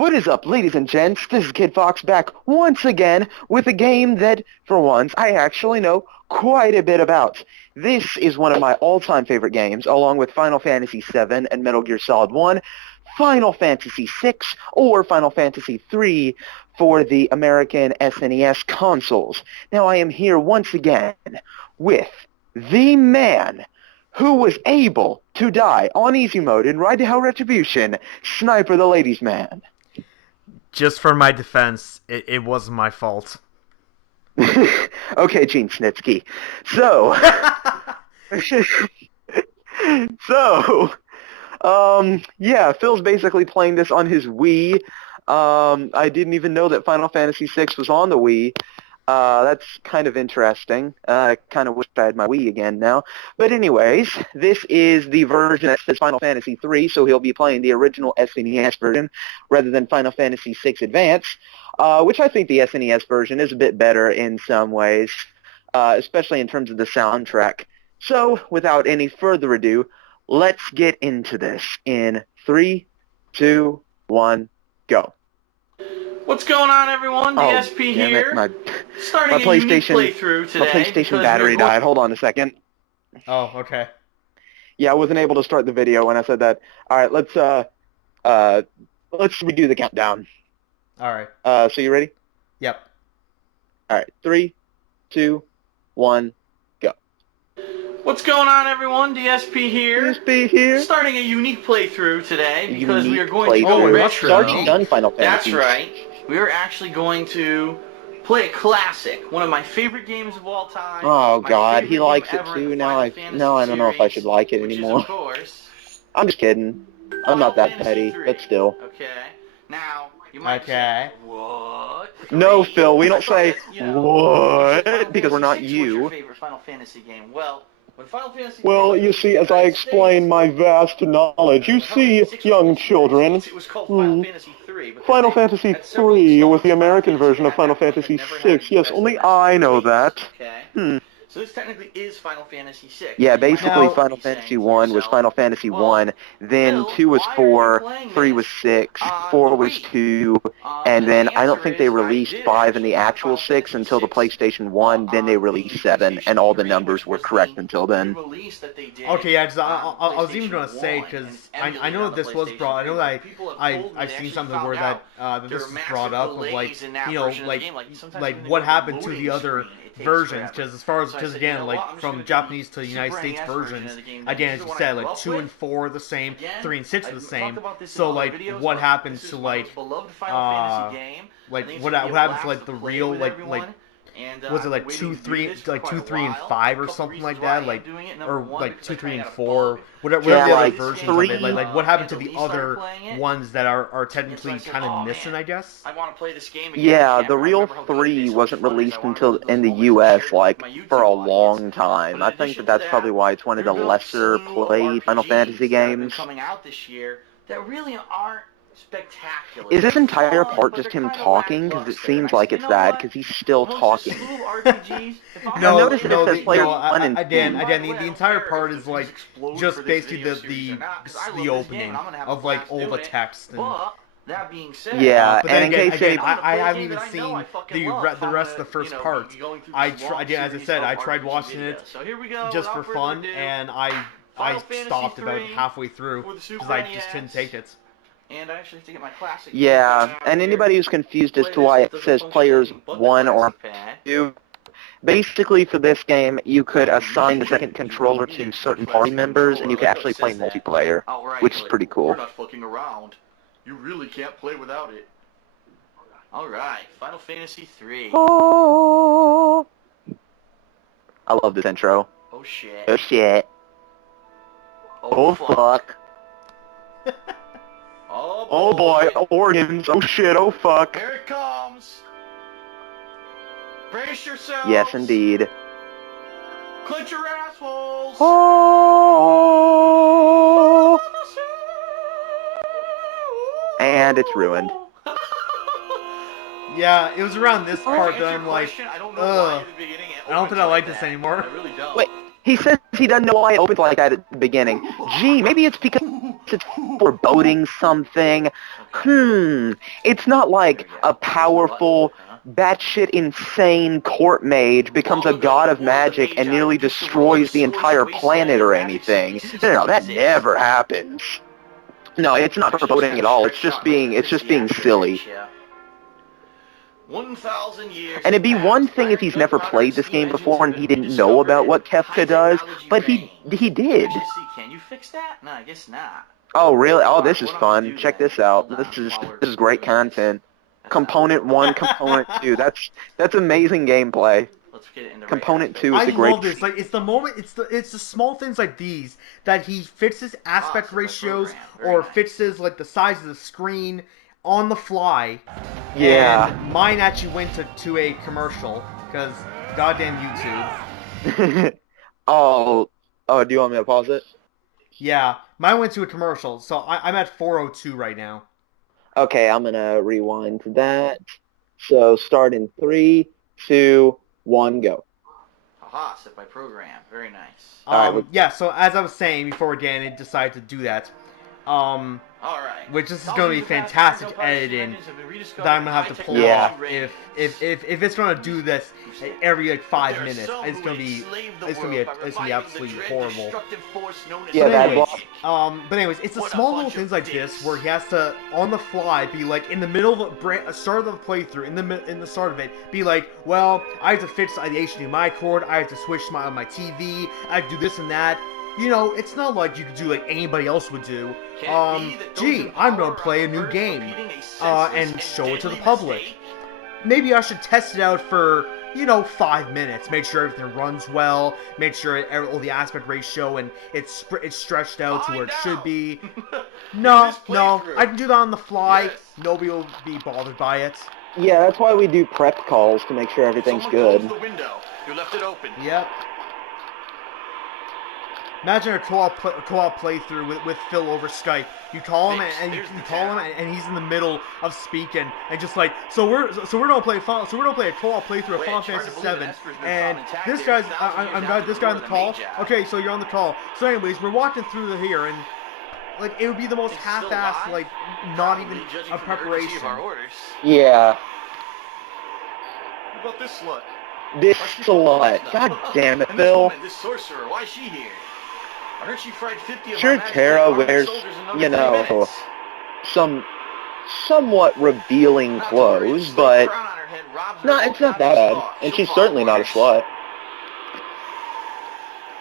What is up, ladies and gents? This is Kid Fox back once again with a game that, for once, I actually know quite a bit about. This is one of my all-time favorite games, along with Final Fantasy VII and Metal Gear Solid 1, Final Fantasy VI, or Final Fantasy III for the American SNES consoles. Now, I am here once again with the man who was able to die on easy mode in Ride to Hell Retribution, Sniper the Ladies Man. Just for my defense, it wasn't my fault. Okay, Gene Snitsky. So, yeah, Phil's basically playing this on his Wii. I didn't even know that Final Fantasy VI was on the Wii. That's kind of interesting. I kind of wish I had my Wii again now. But anyways, this is the version that says Final Fantasy III, so he'll be playing the original SNES version rather than Final Fantasy VI Advance, which I think the SNES version is a bit better in some ways, especially in terms of the soundtrack. So, without any further ado, let's get into this in 3, 2, 1, go. What's going on, everyone? DSP here. Starting a unique playthrough today. My PlayStation battery died. Hold on a second. Oh, okay. Yeah, I wasn't able to start the video when I said that. All right, let's redo the countdown. All right. So you ready? Yep. All right, 3, 2, 1, go. What's going on, everyone? DSP here. DSP here. Starting a unique playthrough today because we are going to playthrough. go retro. It's already done Final Fantasy. That's right. We are actually going to play a classic, one of my favorite games of all time. Oh God, he likes it too. Now I don't know if I should like it anymore. Of course, I'm just kidding. I'm not that petty, but still. Okay. Now you might Okay. say, what? No, Phil, we don't say Final what because we're not Fantasy VI was your you. favorite Final Fantasy game? Well, when Final Fantasy Well, you see, as I explain my vast knowledge, you see, young children, it was called Final Fantasy III. Final Fantasy III was the American version of Final Fantasy VI. Yes, only I know that. Okay. So this technically is Final Fantasy VI. Yeah, basically Now- Final Fantasy 1 was Final Fantasy 1, then 2 was 4, 3 was 6, 4 was 2, and then I don't think they released 5 in the actual 6 until the PlayStation 1, then they released 7, and all the numbers were correct until then. Okay, yeah, 'cause I was even gonna say, because I know that this was brought. I know that I've seen something where that this is brought up of like, you know, like what happened to the other versions, because as far as, because again, like from Japanese to United States versions, again, as you said, like 2 and 4 are the same, 3 and 6 are the same. So like, what happens to like what happens to like the real like was it like 2, 3, like 2, 3, and 5 or something like that, like, or like 2, 3, and 4, whatever the other like versions 3, of it, like what happened to the other ones that are technically kind of missing, I guess. I want to play this game again. Yeah, the real 3 wasn't released until in the US, like, for a long time. I think that's probably why it's one of the lesser played Final Fantasy games. Coming out this year that really aren't spectacular. Is this entire part just him talking? Because it seems like it's that, because he's still talking. No, noticed that it says player 1 and 2. again, the entire part is like just basically the opening of like all the text. And, that being said, yeah, but and then in case I haven't even seen the rest of the first part. As I said, I tried watching it just for fun, and I stopped about halfway through because I just couldn't take it. And I actually have to get my classic. Yeah, and anybody who's confused as to why it says players 1 or 2, basically for this game, you could assign the second controller to certain party members, and you could actually play multiplayer, which is pretty cool. We're not fucking around. You really can't play without it. Alright, Final Fantasy 3. Oh, I love this intro. Oh shit. Oh shit. Oh fuck. Oh boy, organs. Oh shit, oh fuck. Here it comes. Brace yourselves. Yes, indeed. Clench your assholes. Oh. And it's ruined. Yeah, it was around this part that I'm like, I don't know why ugh, at the beginning it I don't think I opens like like this that. anymore. I really don't. Wait, he says he doesn't know why it opens like that at the beginning. Gee, maybe it's because it's foreboding something. It's not like a powerful, batshit insane court mage becomes a god of magic and nearly destroys the entire planet or anything. No, that never happens. No, it's not foreboding at all. It's just being silly. 1,000 years. And it'd be one thing if he's never played this game before and he didn't know about what Kefka does, but he did. Can you fix that? No, I guess not. Oh really? Oh, this is fun. Check this out. This is great content. Component 1, Component 2. That's amazing gameplay. Let's get it into Component 2 is a great. I love this. Like, it's the moment. It's the small things like these that he fixes aspect ratios or fixes like the size of the screen on the fly. Yeah. And mine actually went to a commercial because goddamn YouTube. Oh, do you want me to pause it? Yeah, mine went to a commercial, so I'm at 402 right now. Okay, I'm gonna rewind to that. So start in 3, 2, 1, go. Aha, set by program. Very nice. Alright, Yeah, so as I was saying before Dan decided to do that, Alright. which this is going to be fantastic editing that I'm going to have to pull off if it's going to do this every like 5 minutes. It's going to be absolutely horrible. Yeah, but anyways, it's the small little things like this where he has to on the fly be like in the middle of a start of the playthrough in the start of it be like, well, I have to fix the HDMI cord, I have to switch my TV, I have to do this and that. You know, it's not like you could do like anybody else would do. Gee, I'm gonna play a new game, and show it to the public. Maybe I should test it out for, 5 minutes. Make sure everything runs well. Make sure all the aspect ratio and it's stretched out to where it should be. No, I can do that on the fly. Yes. Nobody will be bothered by it. Yeah, that's why we do prep calls to make sure everything's good. The window. You left it open. Yep. Imagine a co-op playthrough with Phil over Skype. You call him and he's in the middle of speaking and just like, so we're gonna play a co-op playthrough of Final Fantasy VII, and this guy's this guy on the call. Okay, so you're on the call. So anyways, we're walking through here and like it would be the most half-assed, like not even a preparation. Yeah. What about this slut? This slut. God damn it, Phil. This sorcerer, why is she here? I heard she fried 50 of Sure, our Terra wears, some somewhat revealing clothes, but no, it's not that bad. And she's certainly not a slut.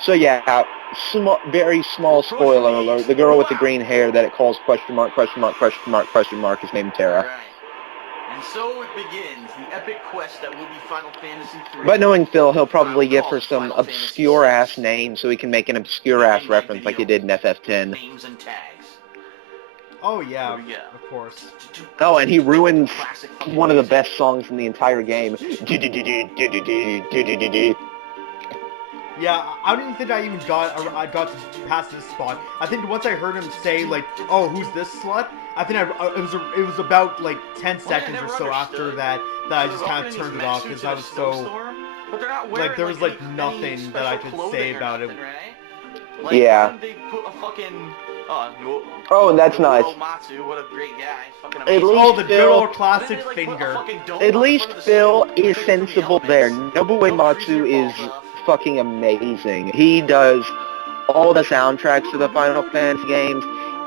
So yeah, very small spoiler alert. The girl with the green hair that it calls question mark is named Terra. And so it begins, the epic quest that will be Final Fantasy III. But knowing Phil, he'll probably give her some obscure-ass name so he can make an obscure-ass reference like he did in FF10. Names and tags. Oh yeah, of course. Oh, and he ruins one of the best songs in the entire game. Yeah, I don't even think I even got to past this spot. I think once I heard him say like, "Oh, who's this slut?" I think it was about like 10 seconds or so after that I just kind of turned it off because I was so like there was like nothing that I could say about it. Like, yeah. They put a fucking, oh, that's nice. Matsu, what a great guy. Fucking At least oh, the good old classic finger. At least Phil is sensible there. Nobuo Matsu is fucking amazing. He does all the soundtracks to the Final Fantasy games.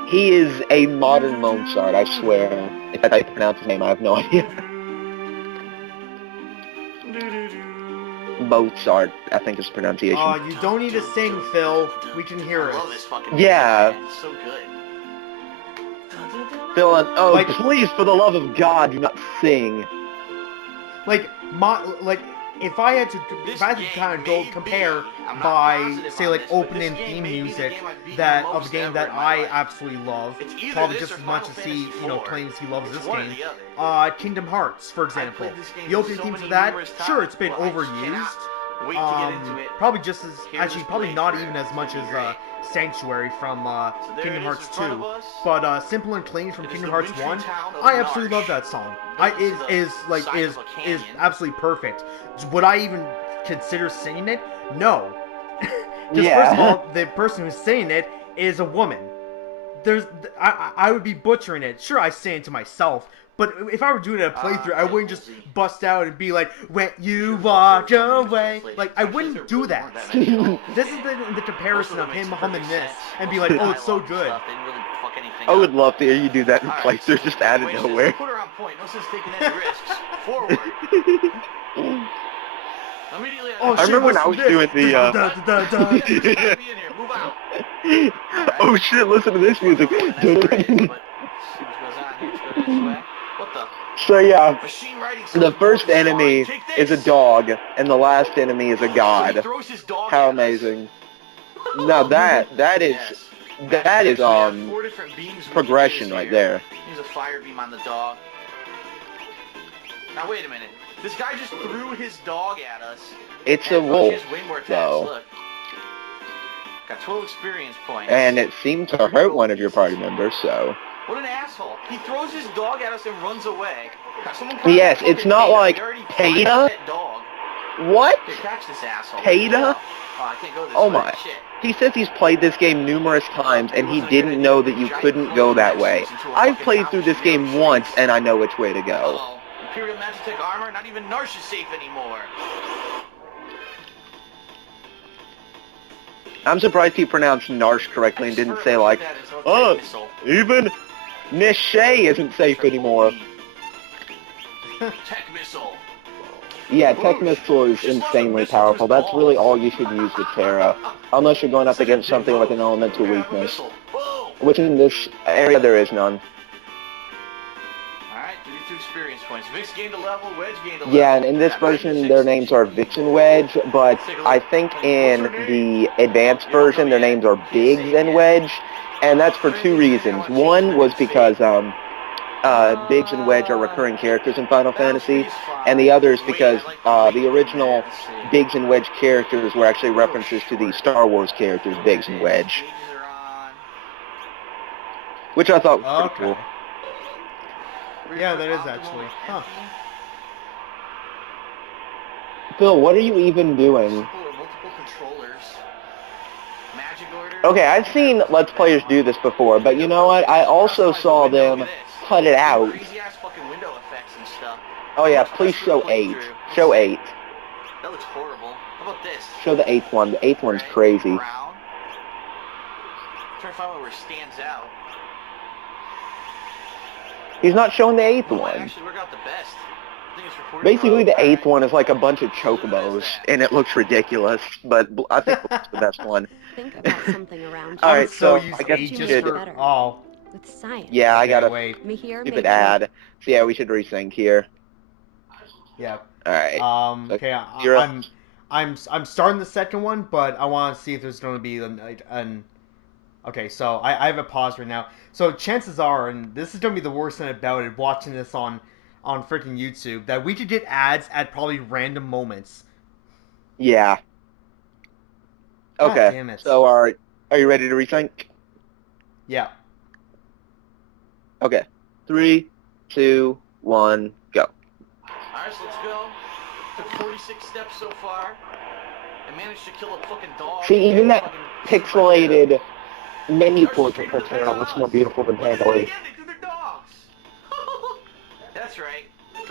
He is a modern Mozart, I swear. If that's how you pronounce his name, I have no idea. Mozart, I think is the pronunciation. You don't need to sing, Phil. We can hear it. I love this fucking yeah. music, man. It's so good. Phil, please, for the love of God, do not sing. If I had to kind of go compare by, say, like, opening theme music of a game that I absolutely love, probably just as much as he, claims he loves this game, Kingdom Hearts, for example. The opening theme for that, sure, it's been overused, probably just as, actually, probably not even as much as, Sanctuary from Kingdom Hearts 2, but Simple and Clean from Kingdom Hearts 1, I absolutely love that song. Is absolutely perfect. Would I even consider singing it? No. Just first of all, the person who's singing it is a woman. I would be butchering it. Sure, I say it to myself, but if I were doing a playthrough, I wouldn't just bust out and be like, "When you walk away," like I wouldn't do that. This is the comparison of him humming this and be like, "Oh, it's so good." I would love to hear you do that in playthrough just out of nowhere. Put her on point. No sense taking any risks. Forward. Immediately. Oh, I remember when I was doing the. Move out. Oh shit! Listen to this music. So yeah, the first enemy is a dog, and the last enemy is a god. How amazing! Now that is progression right there. Use a fire beam on the dog. Now wait a minute. This guy just threw his dog at us. It's a wolf, though. Look. Got 12 experience points. And it seemed to hurt one of your party members, so. What an asshole. He throws his dog at us and runs away. Yes, it's not like Terra. What? Here, catch this asshole. Terra? Oh, I can't go this Oh way. my. Shit. He says he's played this game numerous times, and he didn't know that you couldn't go that way. I've played through this game once, and I know which way to go. Uh-oh. Imperial Magitech armor, not even Narsh is safe anymore. I'm surprised he pronounced Narsh correctly and didn't say like, oh, even Nishay isn't safe anymore. Tech missile. Yeah, Tech Missile is insanely powerful. That's really all you should use with Terra. Unless you're going up against something with an elemental weakness. Which in this area there is none. Alright, 32 experience points. Vix gained a level, Wedge gained a level. Yeah, and in this version their names are Vix and Wedge, but I think in the advanced version their names are Biggs and Wedge, and that's for two reasons. One was because Biggs and Wedge are recurring characters in Final Fantasy, and the other is because the original Biggs and Wedge characters were actually references to the Star Wars characters Biggs and Wedge, which I thought was pretty cool. Yeah, that is actually. Huh. Phil, what are you even doing? Okay, I've seen Let's Players do this before, but you know what? I also saw them cut it out. Oh yeah, please show 8. Show 8. That looks horrible. How about this? Show the 8th one. The 8th one's crazy. Brown. Try to find one where it stands out. He's not showing the 8th Might one. actually work out the best. I think it's recorded Basically, the wrong. 8th one is like a bunch of chocobos, and it looks ridiculous, but I think it's the best one. Think about something around All right, so use I guess eight you just should. for all. with science. Yeah, I gotta wait. Mihir keep made it ad. So yeah, we should resync here. Yeah. All right. Okay. You're up. I'm starting the second one, but I want to see if there's going to be an. Okay, so I have a pause right now. So chances are, and this is going to be the worst thing about it, watching this on freaking YouTube, that we could get ads at probably random moments. Yeah. God Okay. damn it. So are you ready to resync? Yeah. Okay. 3, 2, 1, go. Alright, so let's go. Took 46 steps so far. I managed to kill a fucking dog. See, even that Fucking- pixelated menu portrait for Terra looks more beautiful than Pandora. Again, they threw their dogs. That's right.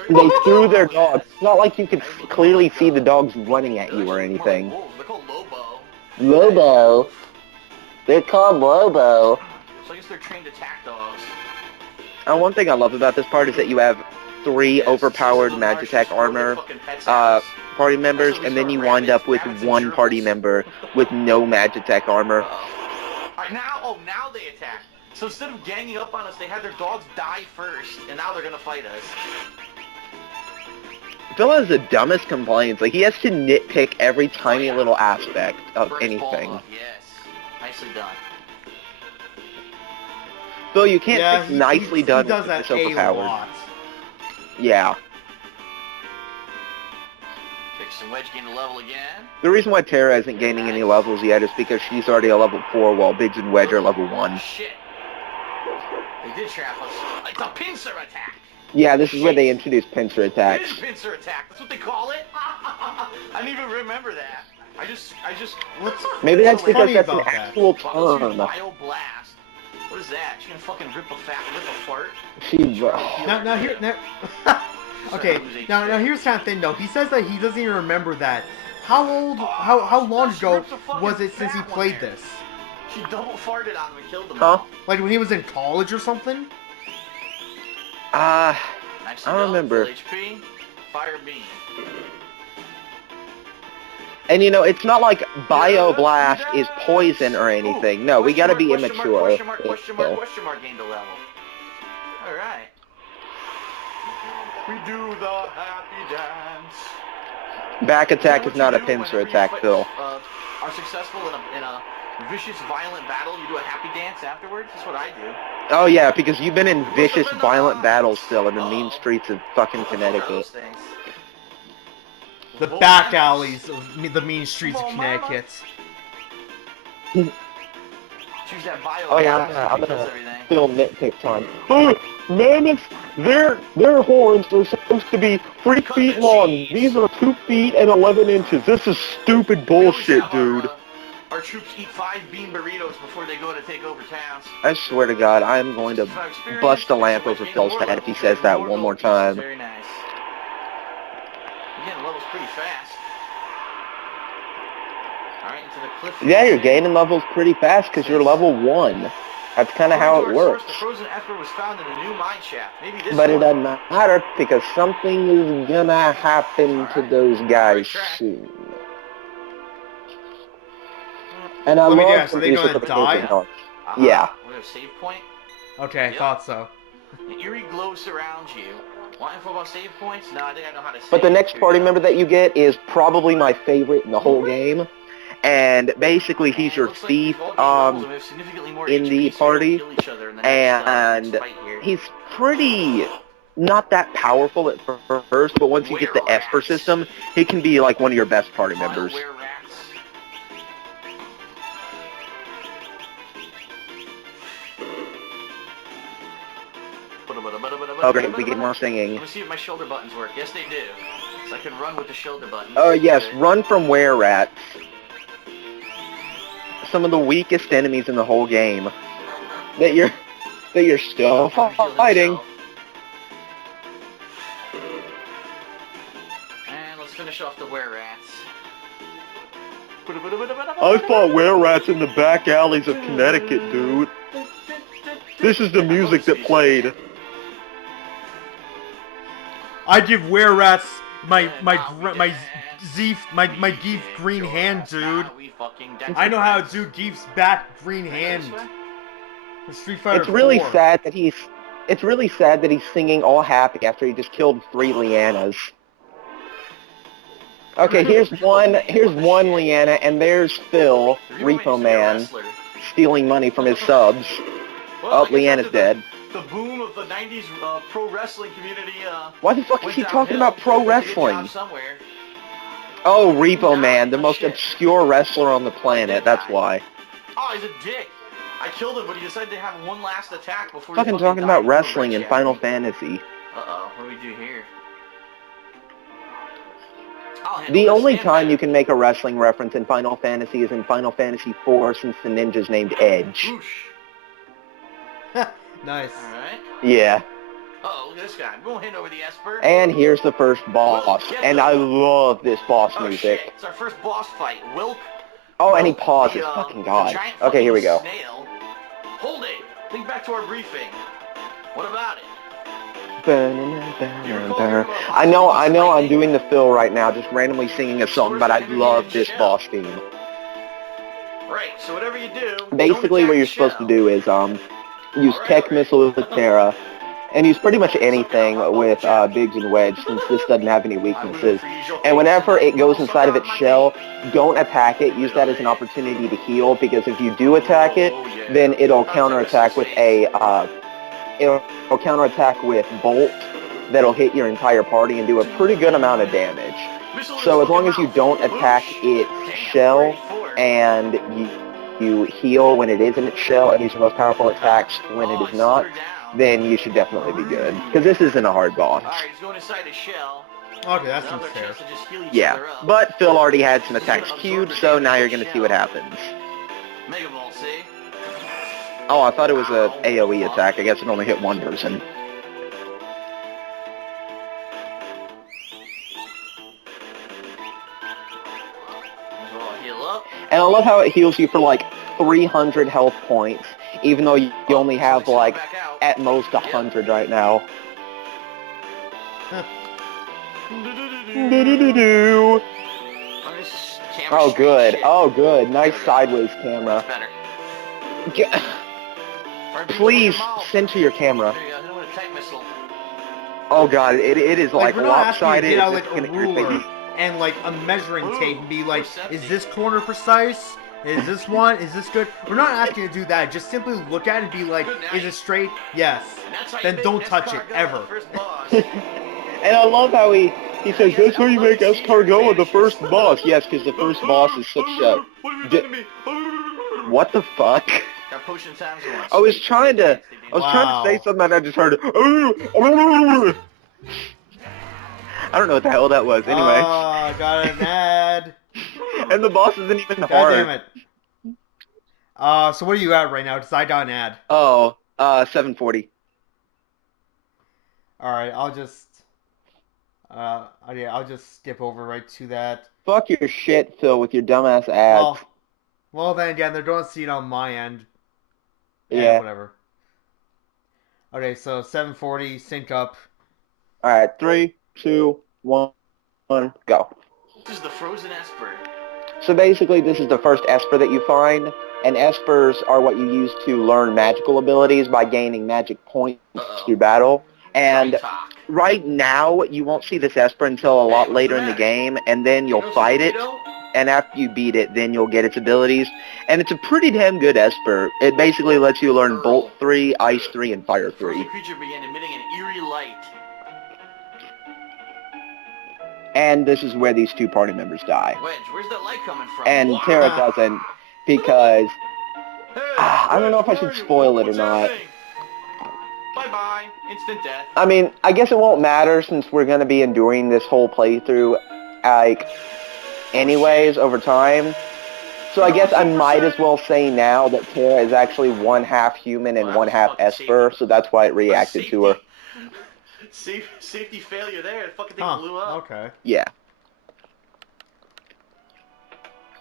They threw their dogs. It's not like you could clearly see the dogs running at you or anything. They're called Lobo. Lobo. They're called Lobo. So I guess they're trained attack dogs. One thing I love about this part is that you have 3 overpowered Magitech armor party members, and then you wind up with 1 party member with no Magitech armor. Alright, now they attack. So instead of ganging up on us, they had their dogs die first, and now they're gonna fight us. Phil has the dumbest complaints. Like, he has to nitpick every tiny little aspect of Burst anything. ball up, yes. Nicely done. Phil, you can't Yeah, fix he nicely done does with that this a overpowered. lot. Yeah. Fix and Wedge gain a level again. The reason why Terra isn't gaining any levels yet is because she's already a level 4 while Biggs and Wedge are level 1. Shit. They did trap us. It's a pincer attack. Yeah, this is where they introduce pincer It is attacks. pincer attack. That's what they call it. I didn't even remember that. I just. What's Maybe that's because funny that's an about that? actual Let's use term. Bio Blast. What is that? She's gonna fucking rip a fart? Now here, okay, now here's kind of thing though. He says that he doesn't even remember that. How long ago was it since he played this? She double farted on him and killed him. Huh? Like when he was in college or something? I don't remember. Full HP, fire beam. And you know, it's not like Bioblast is poison or anything. No, we gotta be immature. Question mark gained a level. Alright. We do the happy dance. Back attack is not a pincer attack, Phil. Are successful in a vicious, violent battle, you do a happy dance afterwards? That's what I do. Oh yeah, because you've been in vicious, violent battles still in the mean streets of fucking Connecticut. The back alleys of the mean streets of Connecticut. Choose that bio. Oh yeah, I'm gonna film nitpick time. Oh, mammoths, their horns are supposed to be 3 feet long. These are 2 feet and 11 inches. This is stupid bullshit, dude. Our troops eat 5 bean burritos before they go to take over towns. I swear to God, I'm going to bust a lamp over Phil's head if he says that one more time. Very nice. You're getting levels pretty fast. Alright, into the cliff. Yeah, you're gaining levels pretty fast because you're level 1. That's kind of how it works. The frozen Esper was found in a new mine shaft. Maybe this But it doesn't matter because something is gonna happen to those guys soon. And I love so they gonna die? Yeah. We have a save point. Okay, I thought so. An eerie glow surrounds you. Want info about save points? No, I think I know how to save. But the next party member that you get is probably my favorite in the whole game. And basically he's your thief in the party. And he's pretty not that powerful at first, but once you get the Esper system, he can be like one of your best party members. Oh great, we get more singing. Let me see if my shoulder buttons work. Yes, they do. So I can run with the shoulder buttons. Oh yes, run from were-rats. Some of the weakest enemies in the whole game. That you're still fighting. And let's finish off the were-rats. I fought were-rats in the back alleys of Connecticut, dude. This is the music that played. I give were-rats my Geef green hand, dude. I know how to do Geef's back green hand. Street Fighter It's really 4. sad that he's singing all happy after he just killed 3 Leannas. Okay, here's one Leanna, and there's Phil, Repo Man, stealing money from his subs. Oh, Leanna's dead. The boom of the 90s pro wrestling community. Why the fuck is he talking about pro wrestling? Oh, Repo Man, the most obscure wrestler on the planet, that's why. Oh, he's a dick. I killed him, but he decided to have one last attack before Fucking talking about wrestling in Final Fantasy. Uh-oh, what do we do here? The only time you can make a wrestling reference in Final Fantasy is in Final Fantasy IV since the ninja's named Edge. Nice. Alright. Yeah. Uh-oh, look at this guy. We'll hand over the Esper. And here's the first boss. And I love this boss music. Shit. It's our first boss fight. Wilk. Oh, and he pauses. Fucking God. Okay, here we go. Snail. Hold it. Think back to our briefing. What about it? I know I'm doing the Phil right now, just randomly singing a song, but I love this boss theme. Right, so whatever you do... Basically what you're supposed to do is, use Tech Missile with Terra, and use pretty much anything with Biggs and Wedge, since this doesn't have any weaknesses. And whenever it goes inside of its shell, don't attack it. Use that as an opportunity to heal, because if you do attack it, then it'll counterattack with Bolt that'll hit your entire party and do a pretty good amount of damage. So as long as you don't attack its shell and you heal when it is in its shell and use your most powerful attacks when it is not, then you should definitely be good. Because this isn't a hard boss. Alright, he's going inside his shell. Okay, that seems fair. Yeah, but Phil already had some attacks queued, so now you're going to see what happens. Mega Bolt, see? Oh, I thought it was a AoE attack. I guess it only hit one person. Heal up. And I love how it heals you for like 300 health points, even though you only have like at most 100 right now. Do-do-do-do. Oh, good. Oh, good. Nice sideways camera. Please center your camera. Oh god, it is like we're not asking you to lopsided. get out It's like a gonna irritate ruler me. and like a measuring tape and be like, is this corner precise? Is this one? Is this good? We're not asking you to do that. Just simply look at it and be like, is it straight? Yes. Then don't touch it ever. And I love how he says, that's how you make escargot the first boss. Yes, because the first boss is such a... What the fuck? I was trying to say something and I just heard... I don't know what the hell that was. Anyway. Oh, got an ad. And the boss isn't even God hard. damn it. So what are you at right now? Because I got an ad. Oh, 740. Alright, I'll just skip over right to that. Fuck your shit, Phil, with your dumbass ads. Well then again, they don't see it on my end. Yeah. Whatever. Okay, so 740, sync up. Alright, 3, 2, 1, go. This is the frozen Esper. So basically, this is the first Esper that you find, and Espers are what you use to learn magical abilities by gaining magic points through battle. And right now, you won't see this Esper until a lot later in the game, and then you'll fight it, and after you beat it, then you'll get its abilities. And it's a pretty damn good Esper. It basically lets you learn Bolt 3, Ice 3, and Fire 3. The creature began emitting an eerie light. And this is where these two party members die. Wedge, where's that light coming from? And Terra doesn't, because... I don't know if I should spoil it or not. Bye-bye. Instant death. I mean, I guess it won't matter since we're going to be enduring this whole playthrough, like, anyways, over time. So I guess I might as well say now that Terra is actually one half human and one half Esper, so that's why it reacted to her. Safety failure there. The fucking thing blew up. Okay. Yeah.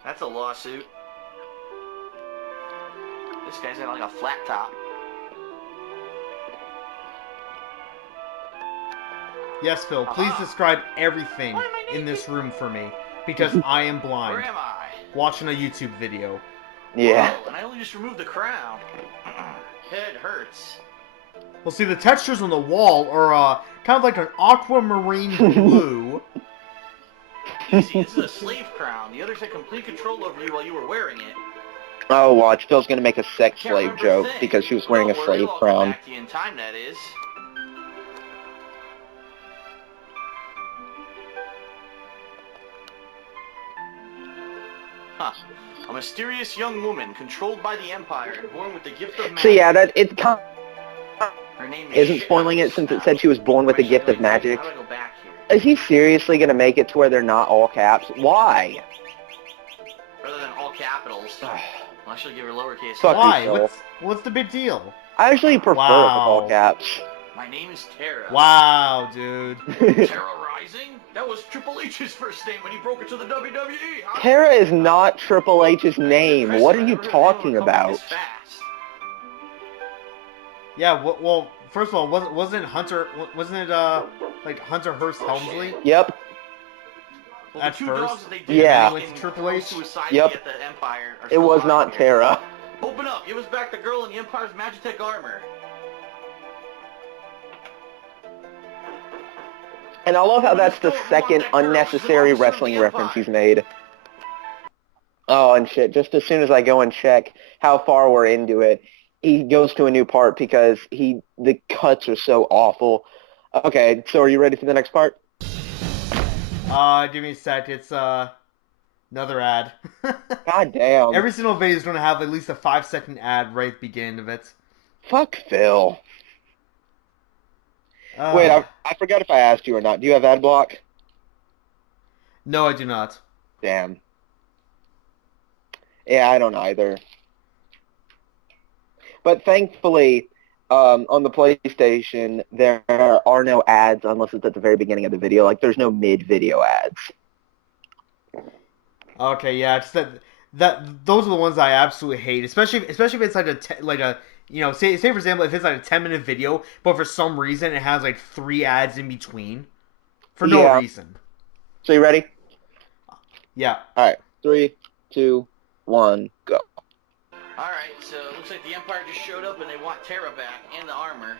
That's a lawsuit. This guy's got like a flat top. Yes, Phil, please describe everything in this room for me, because I am blind. Where am I? Watching a YouTube video. Yeah. Oh, and I only just removed the crown. Head hurts. Well, see, the textures on the wall are kind of like an aquamarine blue. Easy, this is a slave crown. The others had complete control over you while you were wearing it. Oh, watch. Phil's going to make a sex slave joke because she was wearing a slave crown. Back to you in time, that is. Huh. A mysterious young woman controlled by the Empire and born with the gift of magic. So yeah, that it kind Her name isn't spoiling it since it said she was born with the gift of magic. How do I go back here? Is he seriously going to make it to where they're not all caps? Why? Rather than all capitals. Well, I should give her lowercase. Fuck Why? yourself. What's the big deal? I actually prefer it with all caps. My name is Terra. Wow, dude. Terrorizing? That was Triple H's first name when he broke into the WWE, huh? Terra is not Triple H's name. What are you talking about? Yeah, well, first of all, wasn't it like Hunter Hearst Helmsley? Yep. Well, At the two first? dogs that they did Yeah. in Went to Triple H? suicide Yep. at the Empire are It still was alive not here. Terra. Open up! Give us back the girl in the Empire's Magitech armor. And I love how that's the second unnecessary wrestling reference he's made. Oh, and shit, just as soon as I go and check how far we're into it, he goes to a new part because the cuts are so awful. Okay, so are you ready for the next part? Give me a sec. It's another ad. God damn. Every single video is going to have at least a 5-second ad right at the beginning of it. Fuck Phil. Wait, I forgot if I asked you or not. Do you have ad block? No, I do not. Damn. Yeah, I don't either. But thankfully, on the PlayStation, there are no ads unless it's at the very beginning of the video. Like, there's no mid-video ads. Okay, yeah, it's that those are the ones I absolutely hate, especially if it's like a say for example if it's like a 10-minute video, but for some reason it has like 3 ads in between for no reason. So you ready? Yeah. All right. 3, 2, 1, go. Alright, so it looks like the Empire just showed up and they want Terra back and the armor.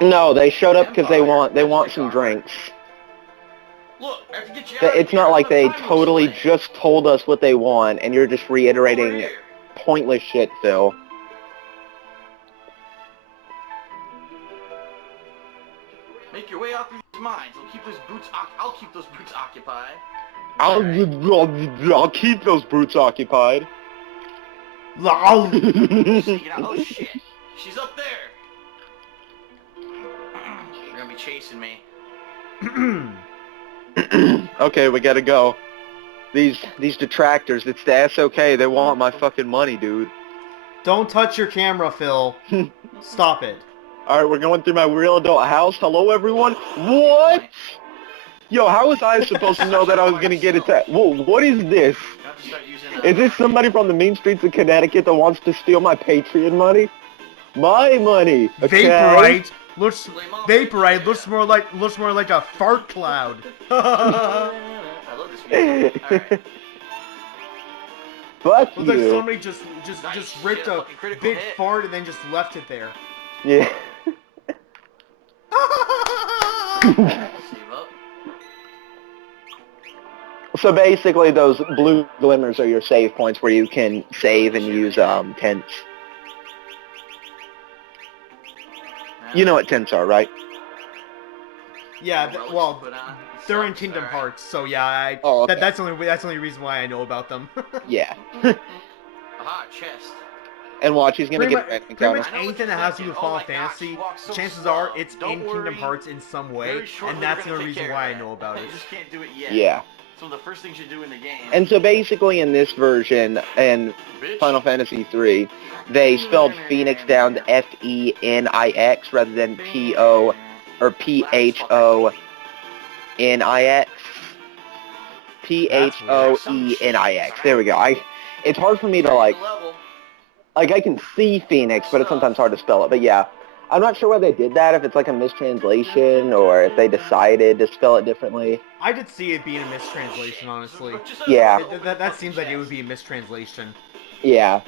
No, they showed up because they want some drinks. Look, I have to get you out of It's here. not like they Time to totally explain. just told us what they want, and you're just Over reiterating here. pointless shit, Phil. Make your way out through these mines. I'll keep those boots occupied. I'll keep those brutes occupied. Sneaking out. Oh shit. She's up there. You're gonna be chasing me. Okay, we gotta go. These detractors, it's the SOK, they want my fucking money, dude. Don't touch your camera, Phil. Stop it. Alright, we're going through my real adult house. Hello, everyone. What? Yo, how was I supposed to know that I was gonna get attacked? Whoa, what is this? You have to start using, Is this somebody from the mean streets of Connecticut that wants to steal my Patreon money? My money! Okay? Vaporite looks more like a fart cloud. I love this music. Alright. Fuck Looks like you. somebody just ripped a fucking critical big hit. fart and then just left it there. Yeah. Save up. So basically those blue glimmers are your save points where you can save and use tents. You know what tents are, right? Yeah, Relics well, put on. they're in Sucks, Kingdom alright. Hearts, so yeah, Oh, okay. that's the only reason why I know about them. Yeah. Aha, chest. And watch, he's gonna get a random pretty much encounter. anything that has to do with Oh Final my gosh, Fantasy, you walk so chances slow. are it's Don't in Kingdom worry. Hearts in some way, Very shortly and that's we're the only gonna take reason care why of I know about it. You just can't do it yet. Yeah. It's one of the first things you do in the game. And so basically in this version, in Bitch. Final Fantasy 3, they spelled Phoenix down to F-E-N-I-X rather than P-O or P-H-O-N-I-X. P-H-O-E-N-I-X. There we go. It's hard for me to like I can see Phoenix, but it's sometimes hard to spell it. But yeah, I'm not sure why they did that, if it's like a mistranslation or if they decided to spell it differently. I could see it being a mistranslation, honestly. Yeah. That seems like it would be a mistranslation. Yeah.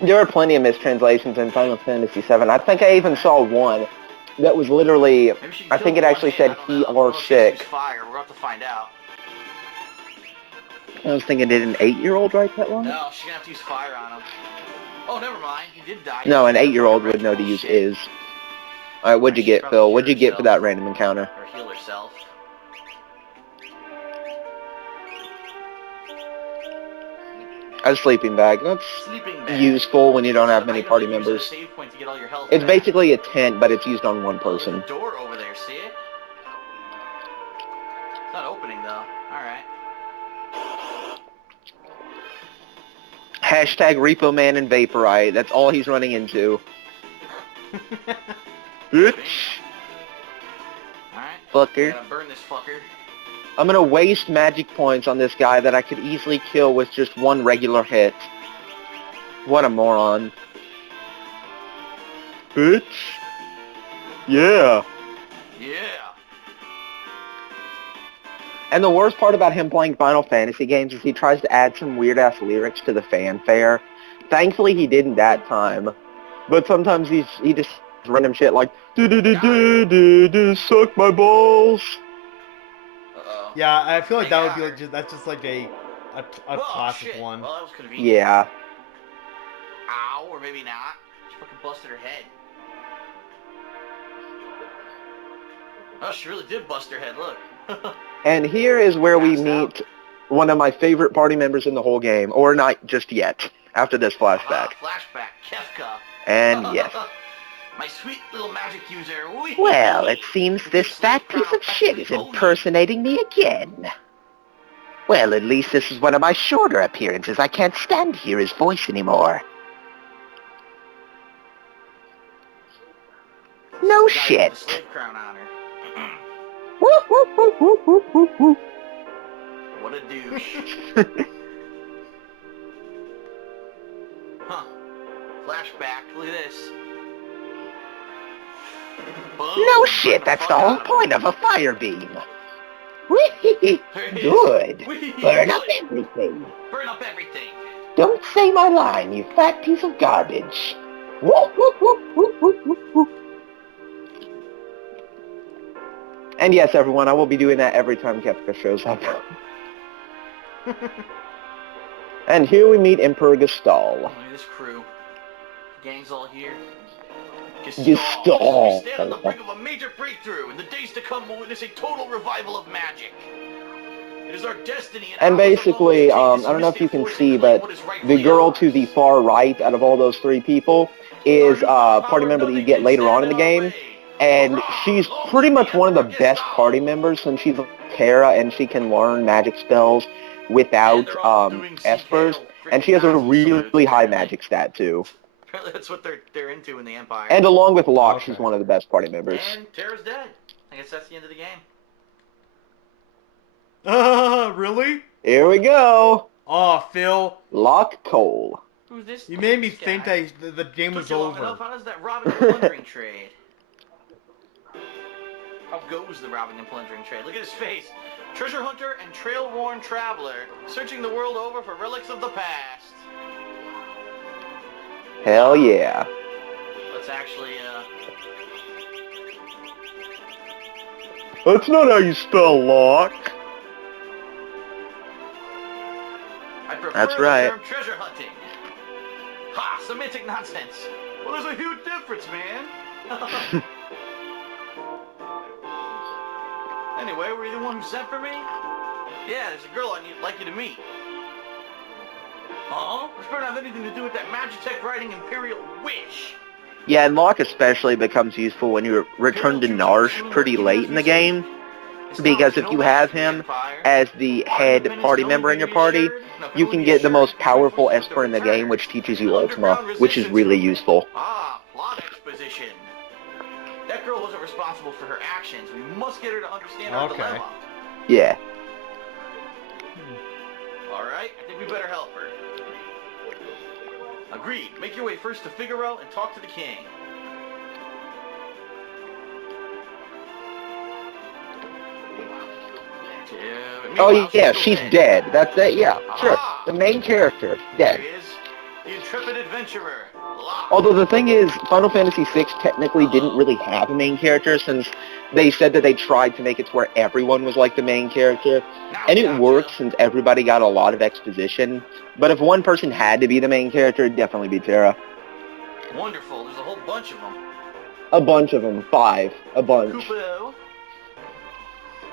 There are plenty of mistranslations in Final Fantasy VII. I think I even saw one that was literally, I think it actually said he or sick. Fire. We're about to find out. I was thinking, did an 8-year-old write that one? No, she's gonna have to use fire on him. Oh, never mind. He did die. No, an 8-year-old would know to use is. Alright, what'd you get, Phil? What'd you get for that random encounter? Or heal herself. A sleeping bag. That's Sleeping bag. useful when you don't have many Item party that uses a members. save point to get all your health It's back. basically a tent, but it's used on one Oh, there's person. a door over there, see it? It's not opening though. Alright. Hashtag Repo Man and Vaporite. That's all he's running into. Bitch. Alright. Fucker. Gotta burn this fucker. I'm gonna waste magic points on this guy that I could easily kill with just one regular hit. What a moron. Bitch. Yeah. Yeah. And the worst part about him playing Final Fantasy games is he tries to add some weird-ass lyrics to the fanfare. Thankfully, he didn't that time. But sometimes he just random shit like, do suck my balls. Uh-oh. Yeah, I feel like They that would got be her. like that's just like a Whoa, classic shit. one. Well, that was convenient. Yeah. Ow, or maybe not. She fucking busted her head. Oh, she really did bust her head, look. And here is where we Passed out. meet one of my favorite party members in the whole game. Or not just yet, after this flashback. Flashback, Kefka. And yes. My sweet little magic user. Wee. Well, it seems this fat piece of shit is impersonating me again. Well, at least this is one of my shorter appearances. I can't stand to hear his voice anymore. No The guy with shit. the slave crown on her. Whoop, whoop, whoop, whoop, whoop, whoop, whoop. What a douche. Huh. Flashback. Look at this. Boom. No shit, Burn that's fuck the whole out of point him. of a fire beam. Whee! There it is. Good. Whee! Burn up Good. everything. Burn up everything. Don't say my line, you fat piece of garbage. Whoop, whoop, whoop, whoop, whoop, whoop, whoop. And yes, everyone, I will be doing that every time Kefka shows up. And here we meet Emperor Gestal. Look at this crew. Gang's all here. Gestal. We stand on the brink of a major breakthrough. In the days to come, we'll witness a total revival of magic. It is our destiny. And basically, I don't know if you can see, but the girl to the far right out of all those three people is a party member that you get later on in the game. And she's pretty much one of the best party members since she's Terra and she can learn magic spells without espers. And she has a really high magic stat too. That's what they're into in the Empire. And along with Locke, she's one of the best party members. And Terra's dead. I guess that's the end of the game. Really? Here we go. Oh, Phil. Locke Cole. Who's this? You made me guy? think that the game was Took you long over. enough. How does that robbing and plundering trade? How goes the robbing and plundering trade? Look at his face. Treasure hunter and trail-worn traveler, searching the world over for relics of the past. Hell yeah. Let's actually, That's not how you spell Locke. I prefer That's the right. term treasure hunting. Ha! Semantic nonsense. Well, there's a huge difference, man. Anyway, were you the one who sent for me? Yeah, there's a girl I'd like you to meet. Huh? This better not have anything to do with that Magitech writing Imperial witch. Yeah, and Locke especially becomes useful when you return to Narsh pretty late in the game, because if you have him as the head party member in your party, you can get the most powerful Esper in the game, which teaches you Ultima, which is really useful. Ah, plot exposition. That girl wasn't responsible for her actions. We must get her to understand our dilemma. Yeah. Alright, I think we better help her. Agreed. Make your way first to Figaro and talk to the king. Oh yeah, she's dead. That's it. Yeah, sure. The main character dead. There he is, the intrepid adventurer, Locke. Although the thing is, Final Fantasy VI technically didn't really have a main character since they said that they tried to make it to where everyone was like the main character. And it worked since everybody got a lot of exposition. But if one person had to be the main character, it'd definitely be Terra. Wonderful. There's a whole bunch of them. A bunch of them. 5. A bunch. Kupo.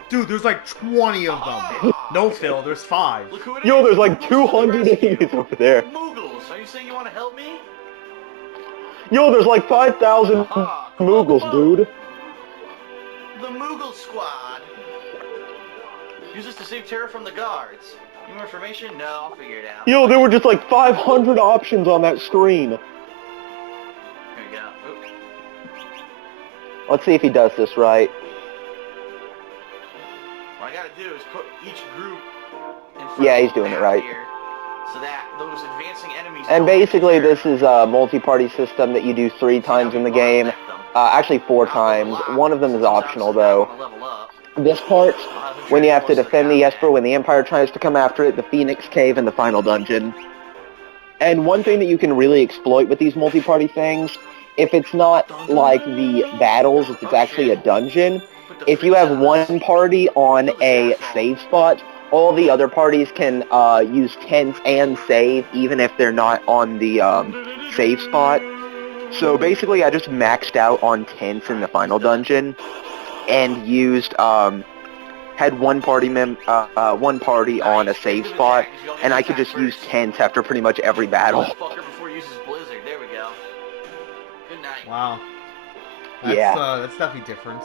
Dude, there's like 20 of them. No, Phil, there's 5. Look who it Yo, is. there's like Who wants to 200 rescue? enemies over there. Moogles. Are you saying you want to help me? Yo, there's like 5,000 Ah, Moogles, dude. The Moogle Squad. Use this to save Terra from the guards. Need more information? No, I'll figure it out. Yo, there were just like 500 options on that screen. Here we go. Oop. Let's see if he does this right. What I gotta do is put each group in front Yeah, of he's the doing it map right. here, so that those advancing enemies And don't basically, interfere. this is a multi-party system that you do 3 times in the game. Actually 4 times. One of them is optional, though. This part, when you have to defend the Esper when the Empire tries to come after it, the Phoenix Cave, and the final dungeon. And one thing that you can really exploit with these multi-party things, if it's not like the battles, if it's actually a dungeon, if you have one party on a save spot, all the other parties can use tents and save, even if they're not on the save spot. So basically, I just maxed out on tents in the final dungeon, and used had one party on a save spot, and I could just use tents after pretty much every battle. Fucker before he uses Blizzard. There we go. Good night. Wow. That's, Yeah. That's definitely different.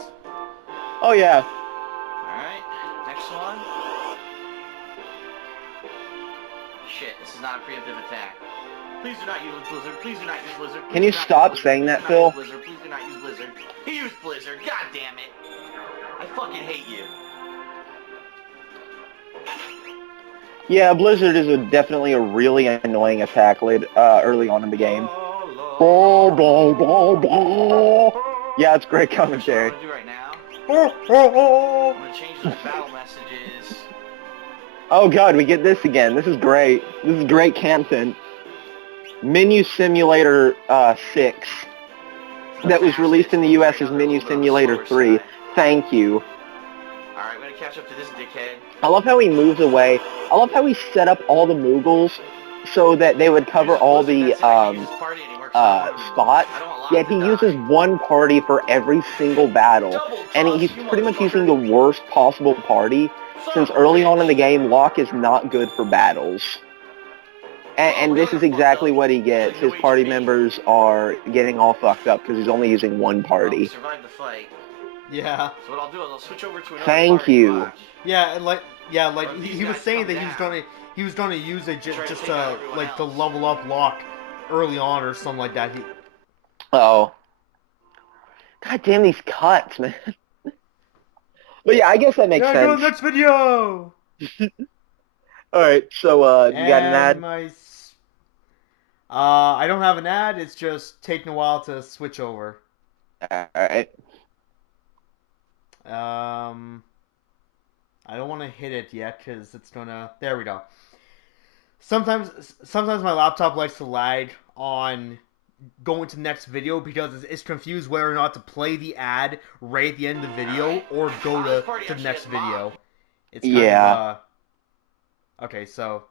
Oh yeah. Alright, next one. not a preemptive attack. Please do not use Blizzard. Please do not use Blizzard. Can you stop saying that, Phil? Please do not use Blizzard. He used Blizzard. God damn it. I fucking hate you. Yeah, Blizzard is definitely a really annoying attack early on in the game. Yeah, it's great commentary. What I'm gonna do right now, I'm gonna change the battle messages. Oh god, we get this again. This is great. This is great content. Menu Simulator 6. That was released in the US as Menu Simulator 3. Thank you. Alright, I'm gonna catch up to this dickhead. I love how he moves away. I love how he set up all the Moogles so that they would cover all the spots, yet he uses one party for every single battle. And he's pretty much using the worst possible party, since early on in the game, Locke is not good for battles. And this is exactly what he gets. His party members are getting all fucked up because he's only using one party. Survived the fight. Yeah. So what I'll do is I'll switch over to another Thank party. you. Watch. Yeah, he was saying that he was gonna use it just to like to level up Locke early on or something like that. Oh. God damn these cuts, man. But yeah, I guess that makes sense. Go to the next video! Alright, so, you got an ad? I don't have an ad, it's just taking a while to switch over. Alright. I don't want to hit it yet, because it's gonna... There we go. Sometimes my laptop likes to lag on going to the next video because it's confused whether or not to play the ad right at the end of the video or go to the next video. It's kind of, okay, so...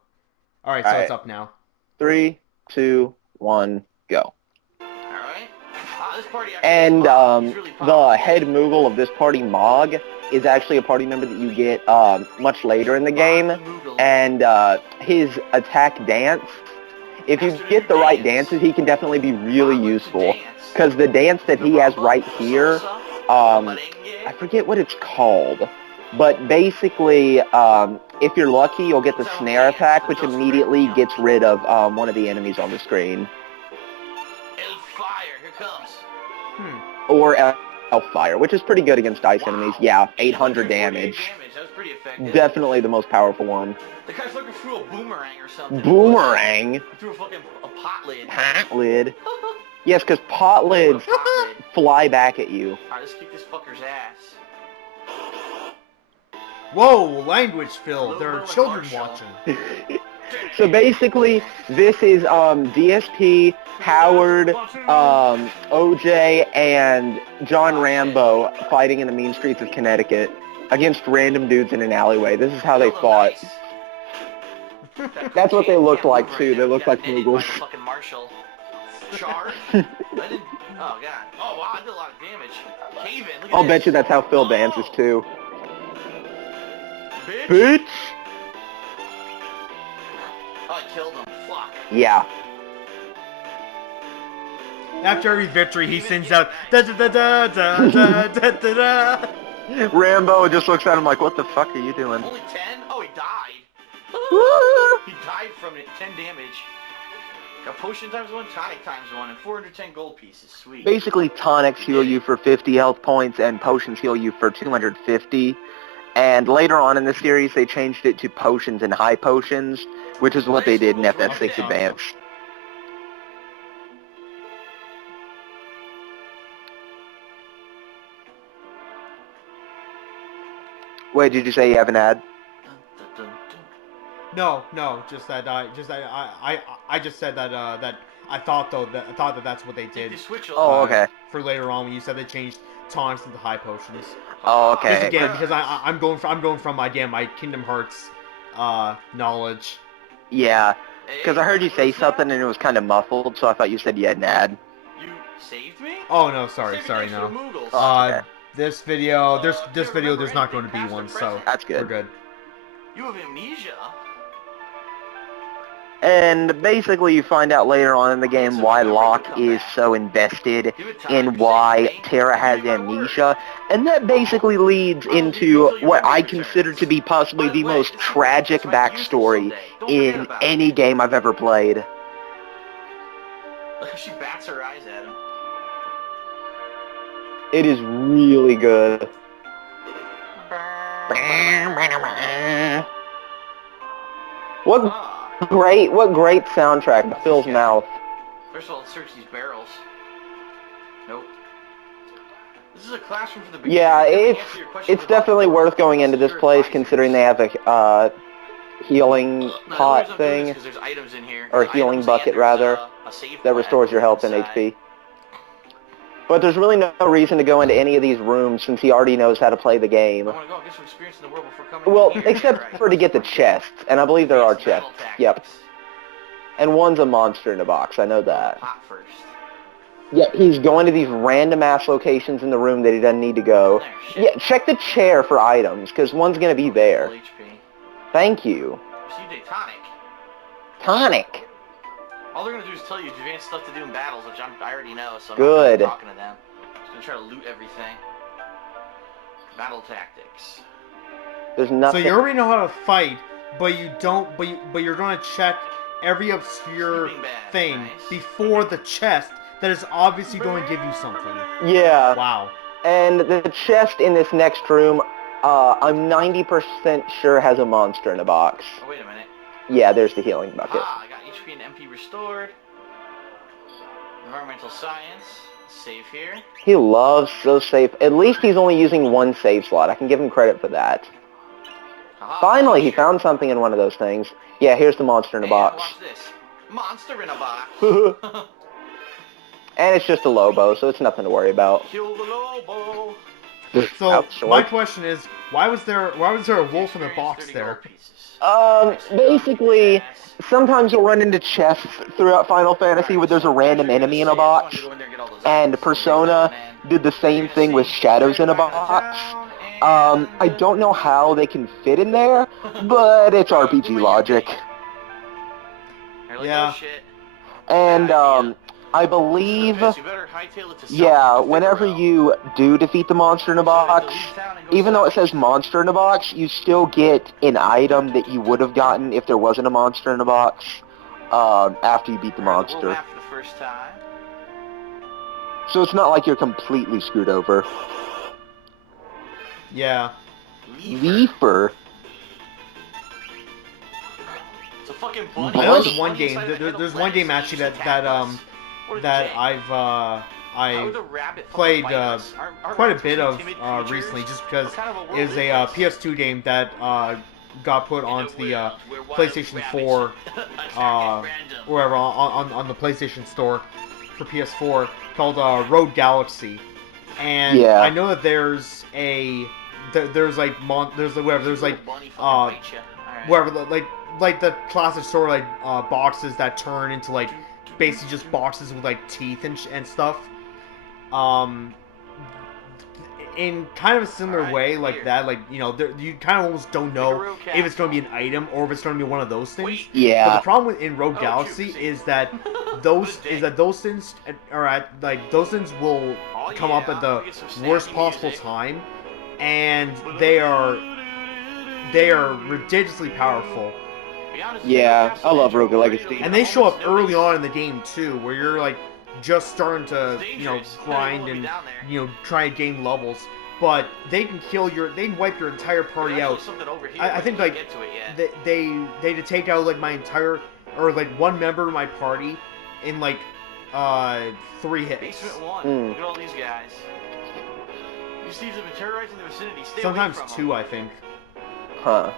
Alright, so it's up now. 3, 2, 1, go. Alright. This party And really the head Moogle of this party, Mog, is actually a party member that you get much later in the game. And his attack dance, if you get the right dances, he can definitely be really useful. Because the dance that he has right here, I forget what it's called. But basically, if you're lucky, you'll get the snare attack, which immediately gets rid of one of the enemies on the screen. Fire, here comes. Or Hellfire, which is pretty good against ice enemies. Yeah, 800 damage. That was pretty effective. Definitely the most powerful one. The guy's looking through a boomerang or something. Boomerang? He threw a fucking pot lid. Pot lid? Yes, because pot lids fly back at you. Alright, let's kick this fucker's ass. Whoa, language, Phil. There are children watching. So basically, this is DSP, Howard, OJ, and John Rambo fighting in the mean streets of Connecticut against random dudes in an alleyway. This is how they fought. That's what they look like, too. They look like Moogles. Fucking Marshall. Charge? Oh, God. Oh, wow, I did a lot of damage. Cave in. Look at I'll this. bet you that's how Phil dances, too. Bitch. Bitch! Oh, I killed him. Fuck. Yeah. After every victory, he sings out da da da da da da da da da. Rambo just looks at him like, what the fuck are you doing? Only 10? Oh, he died. He died from it. 10 damage. Got potion times 1, tonic times 1, and 410 gold pieces. Sweet. Basically, tonics heal you for 50 health points, and potions heal you for 250. And later on in the series, they changed it to potions and high potions, which is what they did in FF6 Advance. Wait, did you say you have an ad? No, just that I just said that that I thought that that's what they did. Oh, okay. For later on when you said they changed tonics into high potions. Oh, okay. Just again because I'm going from my Kingdom Hearts knowledge. Yeah, because I heard you say something and it was kind of muffled, so I thought you said you had an ad. You saved me? Oh no, sorry, no. Okay. This video, there's not going to be one, so That's good. We're good. You have amnesia. And basically you find out later on in the game why Locke is so invested in why Terra has amnesia, and that basically leads into what I consider to be possibly the most tragic backstory in any game I've ever played. She bats her eyes at him. It is really good. What great soundtrack to Phil's mouth. First of all, let's search these barrels. Nope. This is a classroom for the beginner. Yeah, Can we answer your question it's about definitely the worth going into this your place advisors? considering they have a healing No, the pot reason I'm doing this thing, is 'cause there's items in here. or There's healing items bucket and there's, rather, a save that point restores your health and inside. HP. But there's really no reason to go into any of these rooms since he already knows how to play the game. I want to go get some experience in the world before coming Well, here. except Alright, for to get the chests, and I believe there are advanced battle chests. Yep. tactics. And one's a monster in a box, I know that. Pot first. Yep, he's going to these random-ass locations in the room that he doesn't need to go. There, shit. Yeah, check the chair for items, because one's going to be there. Full HP. Thank you. Received a tonic. Tonic. All they're gonna do is tell you advanced stuff to do in battles, which I already know, so I'm Good. not talking to them. Just gonna try to loot everything. Battle tactics. There's So nothing. you already know how to fight, but you don't. But you're gonna check every obscure Sleeping bag, thing nice. before the chest that is obviously going to give you something. Yeah. Wow. And the chest in this next room, I'm 90% sure has a monster in a box. Oh, wait a minute. Yeah, there's the healing bucket. Ah, I got HP and MP restored. Environmental science. Save here. He loves those save. At least he's only using one save slot. I can give him credit for that. Aha, Finally, he t-shirt. found something in one of those things. Yeah, here's the monster in a And box. watch this. Monster in a box. And it's just a Lobo, so it's nothing to worry about. Kill the Lobo. So Ouch, my short. question is, why was there a wolf in the box 30 there? gold pieces. Basically, sometimes you'll run into chests throughout Final Fantasy where there's a random enemy in a box, and Persona did the same thing with shadows in a box. I don't know how they can fit in there, but it's RPG logic. Yeah. And, I believe, yeah, whenever you do defeat the monster in a box, even though it says monster in a box, you still get an item that you would have gotten if there wasn't a monster in a box, after you beat the monster. So it's not like you're completely screwed over. Yeah. Leafer? It's a fucking bunny. I know there's one game. There's one game actually that I've played quite a bit of recently, just because it is a PS2 game that got put onto the PlayStation 4, wherever on the PlayStation Store for PS4, called Road Galaxy. And Yeah. I know that there's like the classic sort of like boxes that turn into like basically just boxes with like teeth and stuff. In kind of a similar way like that, like, you know, you kind of almost don't know if it's going to be an item or if it's going to be one of those things. But Yeah. the problem in Road Galaxy is that those things are at like those things will come up at the worst possible time, and they are ridiculously powerful. Yeah, I love Rogue Legacy. And they show up early on in the game too, where you're like just starting to, you know, grind and, you know, try and gain levels. But they can they can wipe your entire party out. I think like they take out like my entire, or like one member of my party in like 3 hits. Basement 1. Mm. Look at all these guys. These thieves have been terrorizing the vicinity. Stay Sometimes away from 2, them. I think. Huh.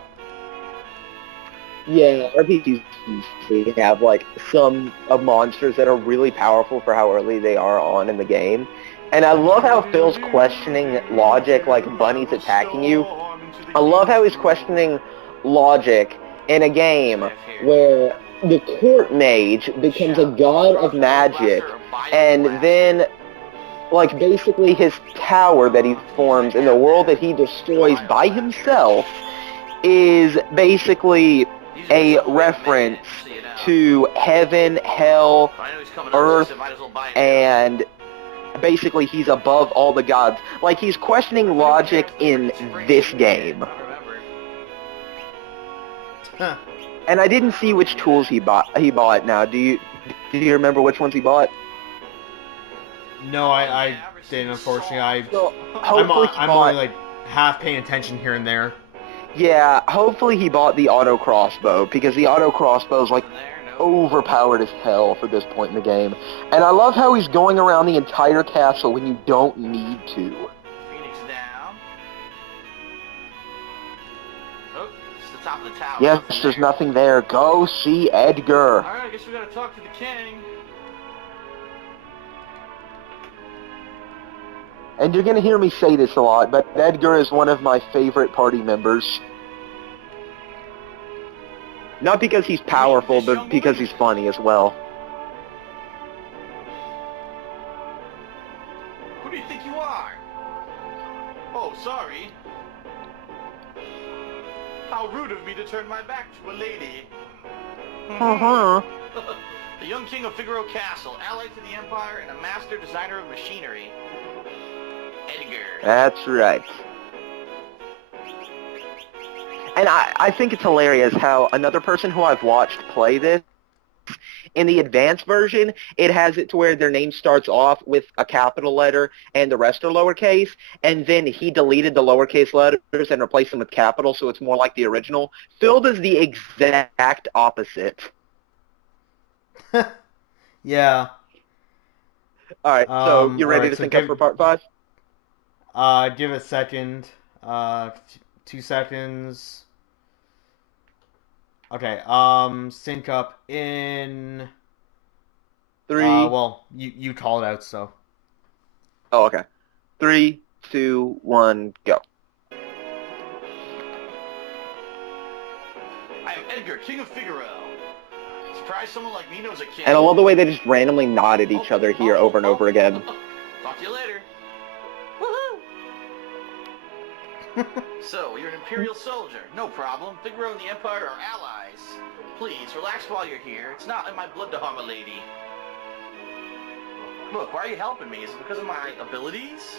Yeah, RPGs usually have, like, some monsters that are really powerful for how early they are on in the game. And I love how Phil's questioning logic, like bunnies attacking you. I love how he's questioning logic in a game where the court mage becomes a god of magic, and then, like, basically his tower that he forms in the world that he destroys by himself is basically a reference to heaven, hell, I know he's coming Earth, up, so might as well buy it. and basically he's above all the gods. Like, he's questioning logic in this game. I remember. Huh. And I didn't see which tools he bought now. Do you remember which ones he bought? No, I didn't, unfortunately. So, I'm hopefully he only bought... like half paying attention here and there. Yeah, hopefully he bought the auto crossbow, because the auto crossbow is like overpowered as hell for this point in the game. And I love how he's going around the entire castle when you don't need to. Phoenix down. Oh, it's the top of the tower. Yes, there's nothing there. Go see Edgar. Alright, I guess we gotta talk to the king. And you're gonna hear me say this a lot, but Edgar is one of my favorite party members. Not because he's powerful, but because he's funny as well. Who do you think you are? Oh, sorry. How rude of me to turn my back to a lady. Uh-huh. The young king of Figaro Castle, allied to the Empire and a master designer of machinery. Edgar. That's right. And I think it's hilarious how another person who I've watched play this, in the advanced version, it has it to where their name starts off with a capital letter and the rest are lowercase, and then he deleted the lowercase letters and replaced them with capital, so it's more like the original. Phil does the exact opposite. Yeah. Alright, so you ready alright, to so sync up for part 5? Give it a second. 2 seconds. Okay, sync up in... 3... well, you call it out, so... Oh, okay. 3, 2, 1, go. I am Edgar, king of Figaro. Surprise someone like me knows a king. And I love the way they just randomly nod at each other here over and over again. Talk to you later. So, you're an Imperial soldier. No problem. Figaro and the Empire are allies. Please, relax while you're here. It's not in my blood to harm a lady. Look, why are you helping me? Is it because of my abilities?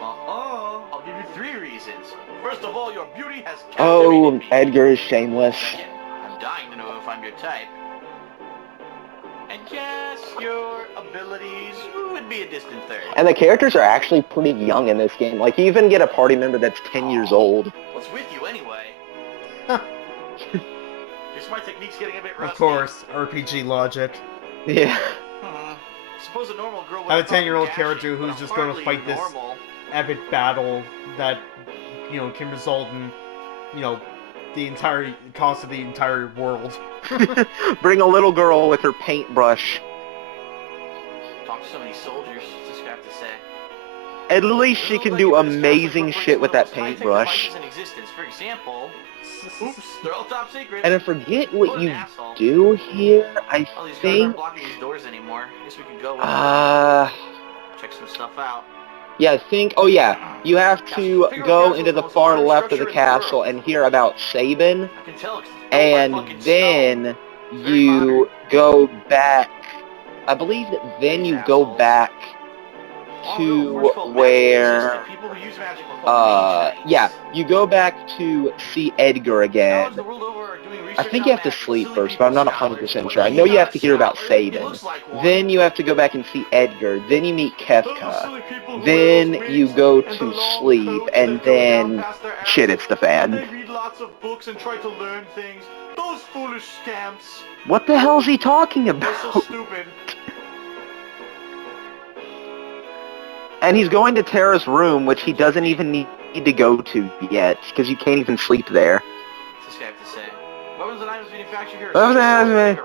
I'll give you 3 reasons. First of all, your beauty has captivated me. Edgar is shameless. Second, I'm dying to know if I'm your type. And yes, your abilities would be a distant third. And the characters are actually pretty young in this game. Like, you even get a party member that's 10 years old. What's with you anyway? Just my technique's getting a bit rusty. Of course, RPG logic. Yeah. Suppose a normal girl would I have a fucking 10-year-old gash character you, who's but just I'm going to hardly fight this normal. epic battle that, can result in, the entire cost of the entire world. Bring a little girl with her paintbrush. Talk to so many soldiers, what's this guy have to say? At least she can do amazing shit with that paintbrush. In existence. For example, oops, they're all top secret. And I forget What what an you asshole. do here. I Oh, these guys aren't think... blocking these doors anymore. I guess we could go check some stuff out. Yeah, I think... Oh, yeah. You have to go into the far left of the castle and hear about Sabin. I can tell it's built by And fucking then stone. you go back... I believe that then you go back to where... yeah, you go back to see Edgar again. I think you have to sleep first, but I'm not 100% sure. I know you have to hear about Sabin. Then you have to go back and see Edgar. Then you meet Kefka. Then you go to sleep, and then... Shit, it's the fan. They read lots of books and try to learn things. Those foolish scamps. What the hell is he talking They're about? so stupid. And he's going to Terra's room, which he doesn't even need to go to yet, because you can't even sleep there. What's this guy have to say? Weapons and items manufactured here. Weapons and items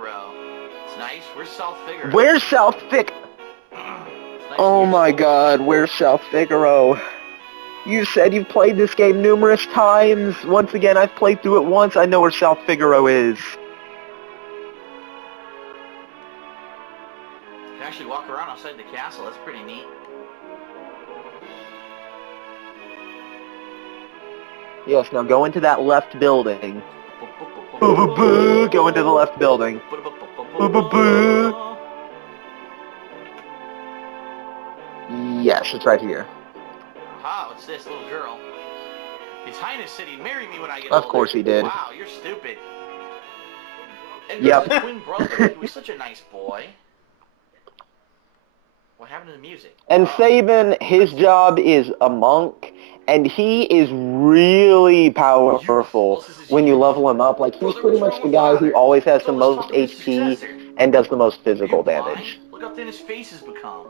It's nice. Where's South Figaro? Where's South Fig... Oh my god, where's South Figaro? You said you've played this game numerous times. Once again, I've played through it once. I know where South Figaro is. You can actually walk around outside the castle. That's pretty neat. Yes, now go into that left building. Go into the left building. Yes, it's right here. Ah, what's this little girl? His Highness said he'd marry me when I get Of older. course he did. Wow, you're stupid. And Yep. there's a twin brother. He was such a nice boy. What happened to the music? And Sabin, his job is a monk, and he is really powerful when you level him up. Like, he's pretty much the guy who always has the most HP and does the most physical damage. Look how thin his face has become.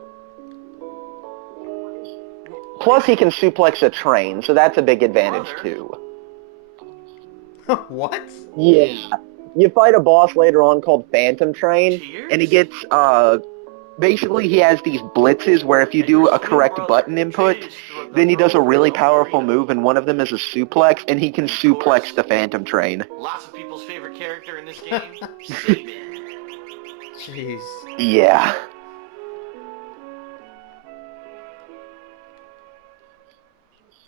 Plus, he can suplex a train, so that's a big advantage, too. What? Yeah. You fight a boss later on called Phantom Train, and he gets, basically he has these blitzes where if you do a correct button input, then he does a really powerful move, and one of them is a suplex, and he can suplex the Phantom Train. Lots of people's favorite character in this game, Sabin. Jeez. Yeah.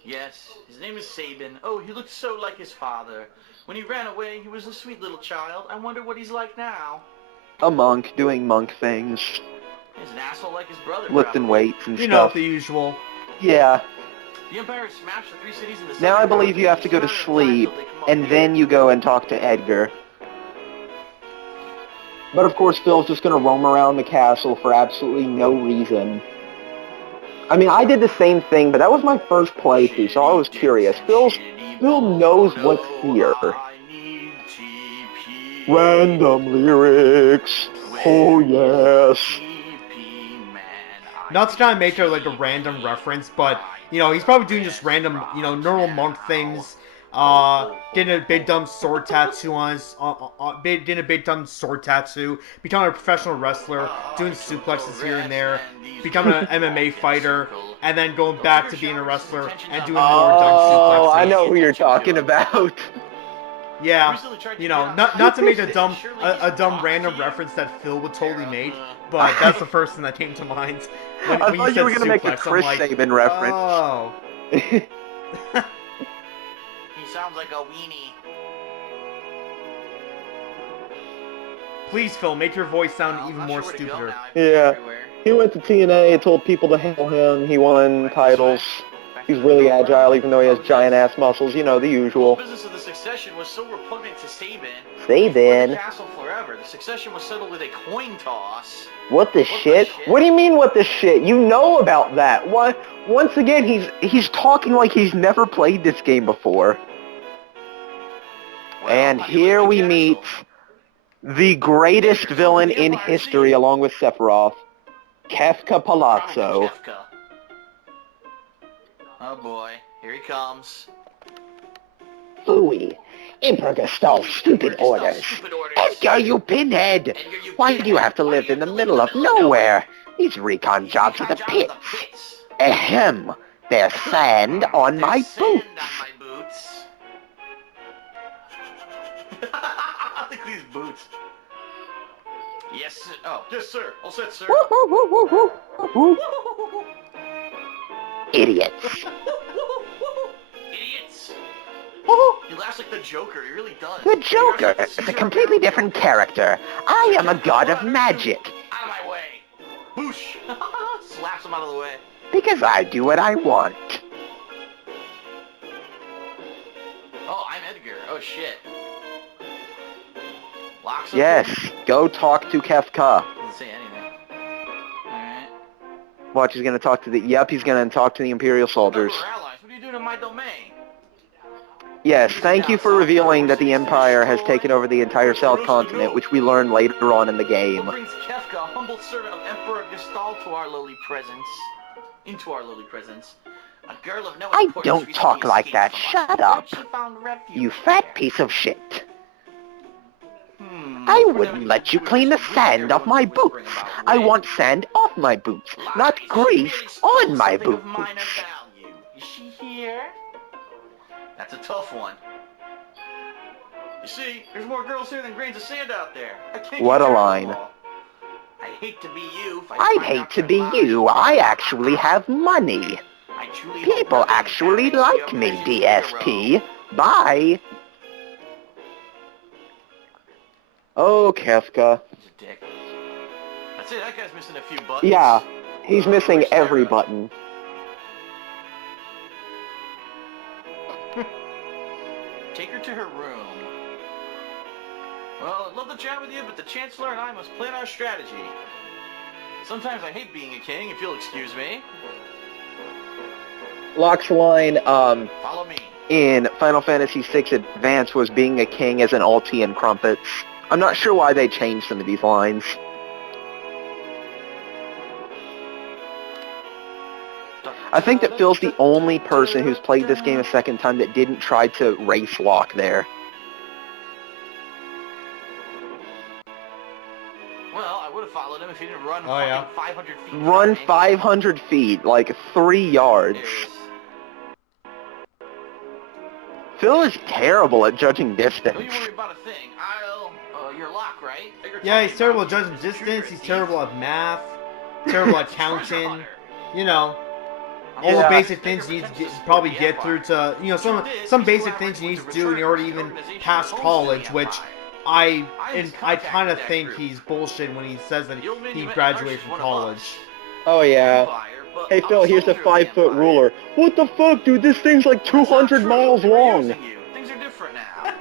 Yes, his name is Sabin. Oh, he looked so like his father. When he ran away, he was a sweet little child. I wonder what he's like now. A monk doing monk things, He's an asshole like his brother. lifting probably. weights and You know, stuff. the usual. Yeah. The Empire smashed the 3 cities in the Now I second believe you have to go to sleep, and then you go and talk to Edgar. But of course, Phil's just gonna roam around the castle for absolutely no reason. I mean, I did the same thing, but that was my first playthrough, so I was curious. Phil knows what's here. Random lyrics. Oh yes. Not to try and make it like a random reference, but, you know, he's probably doing just random, you know, normal monk things. Getting a big dumb sword tattoo on his, getting a big dumb sword tattoo, becoming a professional wrestler, doing suplexes here and there, becoming an MMA fighter, and then going back to being a wrestler and doing more dumb suplexes. Oh, I know who you're talking about. Yeah, you know, not to make a dumb random reference that Phil would totally make, but that's the first thing that came to mind when I you thought said you were gonna make a suplex. Chris I'm like, Sabin reference. oh. He sounds like a weenie. Please, Phil, make your voice sound even more stupider. Yeah. He went to TNA, told people to hail him, he won titles. He's really agile even though he has giant ass muscles, you know, the usual. The business of the succession was so repugnant to Sabin. Sabin? The castle forever. The succession was settled with a coin toss. What the shit? What do you mean what the shit? You know about that. What? Once again, he's talking like he's never played this game before. Well, and here we meet the greatest villain in history along with Sephiroth, Kefka Palazzo. Kefka. Oh boy, here he comes. Phooey. Emperor Gustav's stupid orders. Edgar, you pinhead! Why do you have to live in the middle of nowhere? These recon jobs are the pits. Ahem. There's sand on my boots. Look at these boots. Yes, sir. Oh, yes, sir. All set, sir. Idiots. Idiots. He laughs like the Joker. He really does. The Joker is a completely different character. I am a god of magic. Out of my way. Boosh. Slaps him out of the way. Because I do what I want. Oh, I'm Edgar. Oh, shit. Locke's Yes, go talk to Kefka. Doesn't say anything. Alright. Watch, he's gonna talk to the... Yep, he's gonna talk to the Imperial soldiers. We're allies. What are you doing in my domain? Yes, thank you for revealing that the Empire has taken over the entire South Continent, which we learn later on in the game. What brings Kefka, a humble servant of Emperor Gestalt, to our lowly presence? Into our lowly presence. A girl of no I importance don't recently talk like escaped that, from us. shut Where up. she found refuge You fat there. piece of shit. I wouldn't let you clean the sand off my boots. I want sand off my boots, not grease on my boots. Is she here? That's a tough one. You see, there's more girls here than grains of sand out there. I can't What a keep track of line. them all. I'd hate to be you if I I'd find hate out to you're be lying. you. I actually have money. I truly hope People nothing actually happens to like your me, precious Figaro. DSP. Bye. Oh, Kefka. He's a dick. That's it, that guy's missing a few buttons. Yeah, he's missing Where's every Terra? button. Take her to her room. Well, I'd love to chat with you, but the Chancellor and I must plan our strategy. Sometimes I hate being a king, if you'll excuse me. Locke's line, Follow me. in Final Fantasy VI Advance was being a king as an ulti and crumpets. I'm not sure why they changed some of these lines. I think that Phil's the only person who's played this game a second time that didn't try to race Locke there. Well, I would have followed him if he didn't run Oh, yeah. 500 feet. Run 500 feet, like 3 yards. Phil is terrible at judging distance. Don't you worry about a thing. You're Locke, right? Yeah, he's terrible at judging distance. He's terrible at math. Terrible at counting. You know, all the Yeah. basic things you need to probably get through to, you know, some basic things you need to do in order to even pass college, which I kind of think he's bullshit when he says that he graduated from college. Oh yeah. Hey Phil, here's a 5-foot ruler. What the fuck, dude? This thing's like 200 miles long. Things are different now.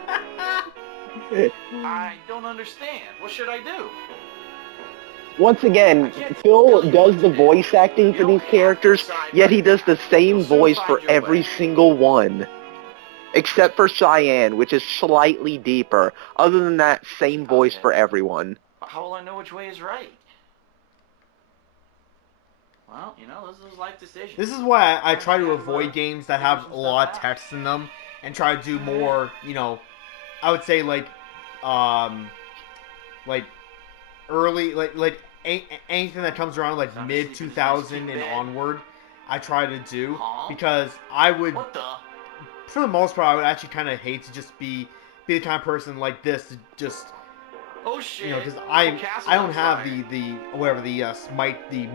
I don't understand. What should I do? Once again, Phil does the voice acting for these characters, yet he does the same voice for every single one. Except for Cyan, which is slightly deeper. Other than that, same voice for everyone. How will I know which way is right? Well, you know, those are life decisions. This is why I try to avoid games that have a lot of text in them and try to do more, you know, I would say like early, anything that comes around like mid 2000 and onward, I try to do, because I would, What the? for the most part, I would actually kind of hate to just be the kind of person like this to just, Oh shit. you know, because I don't have the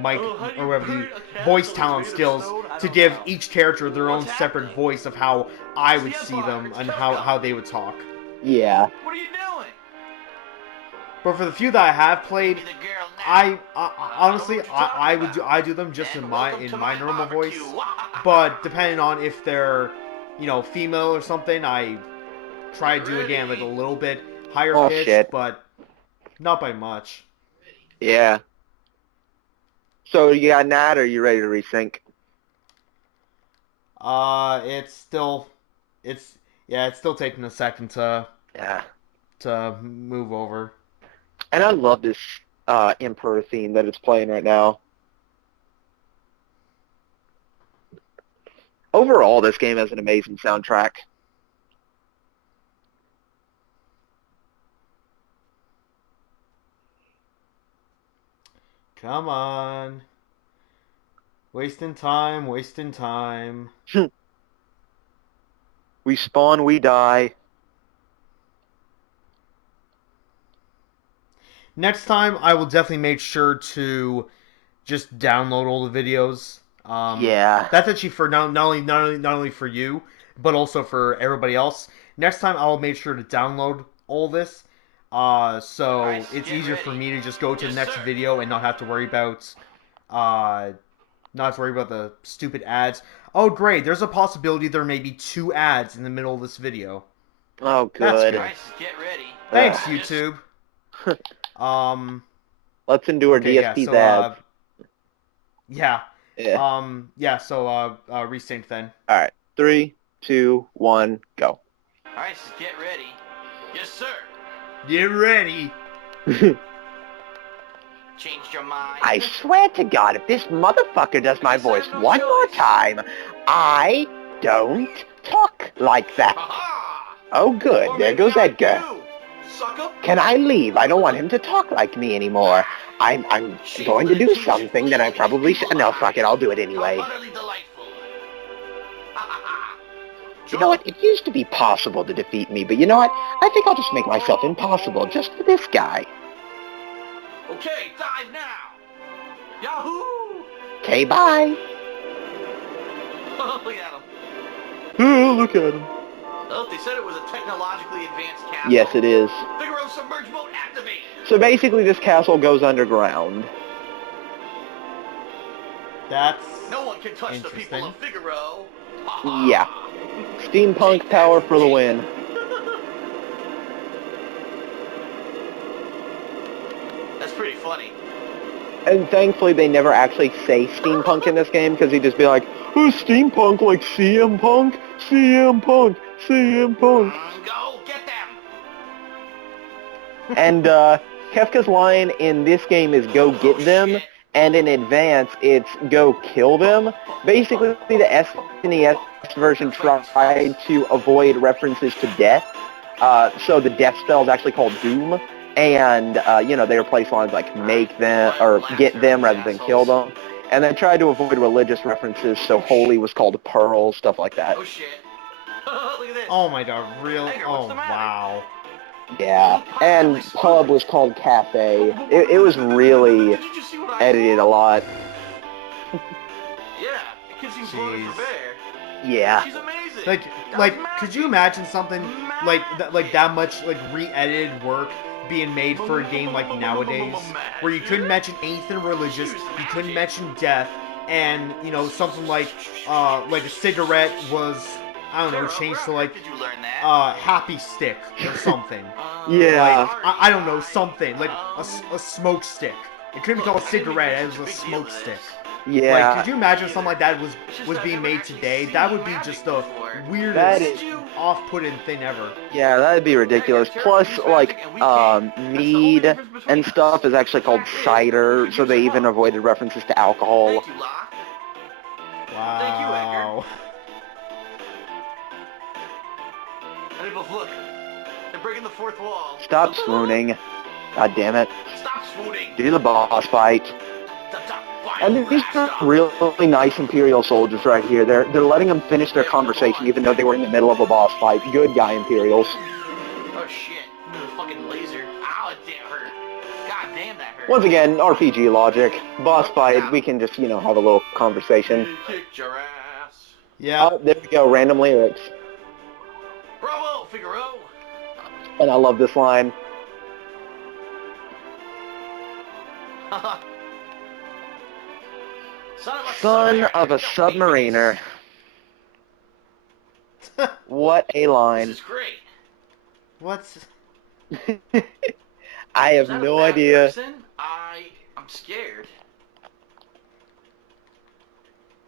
mic or whatever the voice talent skills to give each character their own separate voice of how I would see them and how they would talk. Yeah. What are you doing? But for the few that I have played, Be the girl now. honestly I do them just in my normal voice. But depending on if they're, you know, female or something, I try to do again like a little bit higher Oh, pitch, shit. but not by much. Yeah. So you got Nat, or are you ready to resync? It's still taking a second to Yeah. move over. And I love this Emperor theme that it's playing right now. Overall, this game has an amazing soundtrack. Come on. Wasting time. We spawn, we die. Next time, I will definitely make sure to just download all the videos. Yeah. That's actually for not only for you, but also for everybody else. Next time, I'll make sure to download all this, so it's easier for me to just go to the next video and not have to worry about the stupid ads. Oh, great! There's a possibility there may be 2 ads in the middle of this video. Oh, That's good. good. Guys, get ready. Thanks, YouTube. Let's endure Okay, yeah, DSP's so, ads. yeah. Yeah. So, resync then. All right. 3, 2, 1, go. Alright, get ready. Yes, sir. Get ready. Changed your mind? I swear to God, if this motherfucker does my voice one more time, I don't talk like that. Aha! Oh, good. Or There maybe goes I Edgar. do, sucker. Can I leave? I don't want him to talk like me anymore. I'm going to do something that I probably should. No, fuck it. I'll do it anyway. How utterly delightful. You know what? It used to be possible to defeat me, but you know what? I think I'll just make myself impossible just for this guy. Okay, dive now. Yahoo! Okay, bye. Look at him. Oh, look at him. Well, they said it was a technologically advanced castle. Yes, it is. Figaro submerge mode activate. So basically, this castle goes underground. That's No one can touch the people of Figaro. Yeah. Steampunk power for the win. That's pretty funny. And thankfully, they never actually say steampunk in this game, because he'd just be like, oh, steampunk like CM Punk? CM Punk, CM Punk. Go get them. And Kefka's line in this game is go get them, and in Advance, it's go kill them. Basically, the SNES version tried to avoid references to death, so the death spell is actually called Doom, and, they replace lines like make them, or get them rather than kill them. And they tried to avoid religious references, so holy was called pearl, stuff like that. Oh shit. Look at this. Oh my god, real? Edgar, Oh what's the matter? wow. Yeah, and pub was called cafe. It was really Did you just see what I edited a saw? lot. Yeah, the kid seems voted for Jeez. bear. Yeah. She's amazing. Like, That like, was could you magic. imagine something like that much like re-edited work being made for a game like nowadays, where you couldn't mention anything religious, you couldn't mention death, and something like a cigarette was, I don't know, changed to like Did you learn that? happy stick or something. Yeah. Like, I don't know, something like a smoke stick. It couldn't be called a cigarette, it was a smoke stick. Yeah. Like, could you imagine something like that was being made today? That would be just the That weirdest, is- off-putting thing ever. Yeah, that'd be ridiculous. Plus, like, mead and stuff is actually called cider, so they even avoided references to alcohol. Thank you, Locke. Thank you, Edgar. Wow. Hey, but look, they're breaking the fourth wall. Stop swooning. God damn it. Stop swooning. Do the boss fight. And these are really nice Imperial soldiers right here. They're letting them finish their conversation even though they were in the middle of a boss fight. Good guy, Imperials. Oh shit, the fucking laser. Ow, it damn hurt. God damn, that hurt. Once again, RPG logic. Boss fight, we can just, have a little conversation. You kicked your ass. Yeah. Oh, there we go, random lyrics. Bravo, Figaro. And I love this line. Son of a submariner. What a This line. is great. What's... I have Is that a no bad idea. person? I'm scared.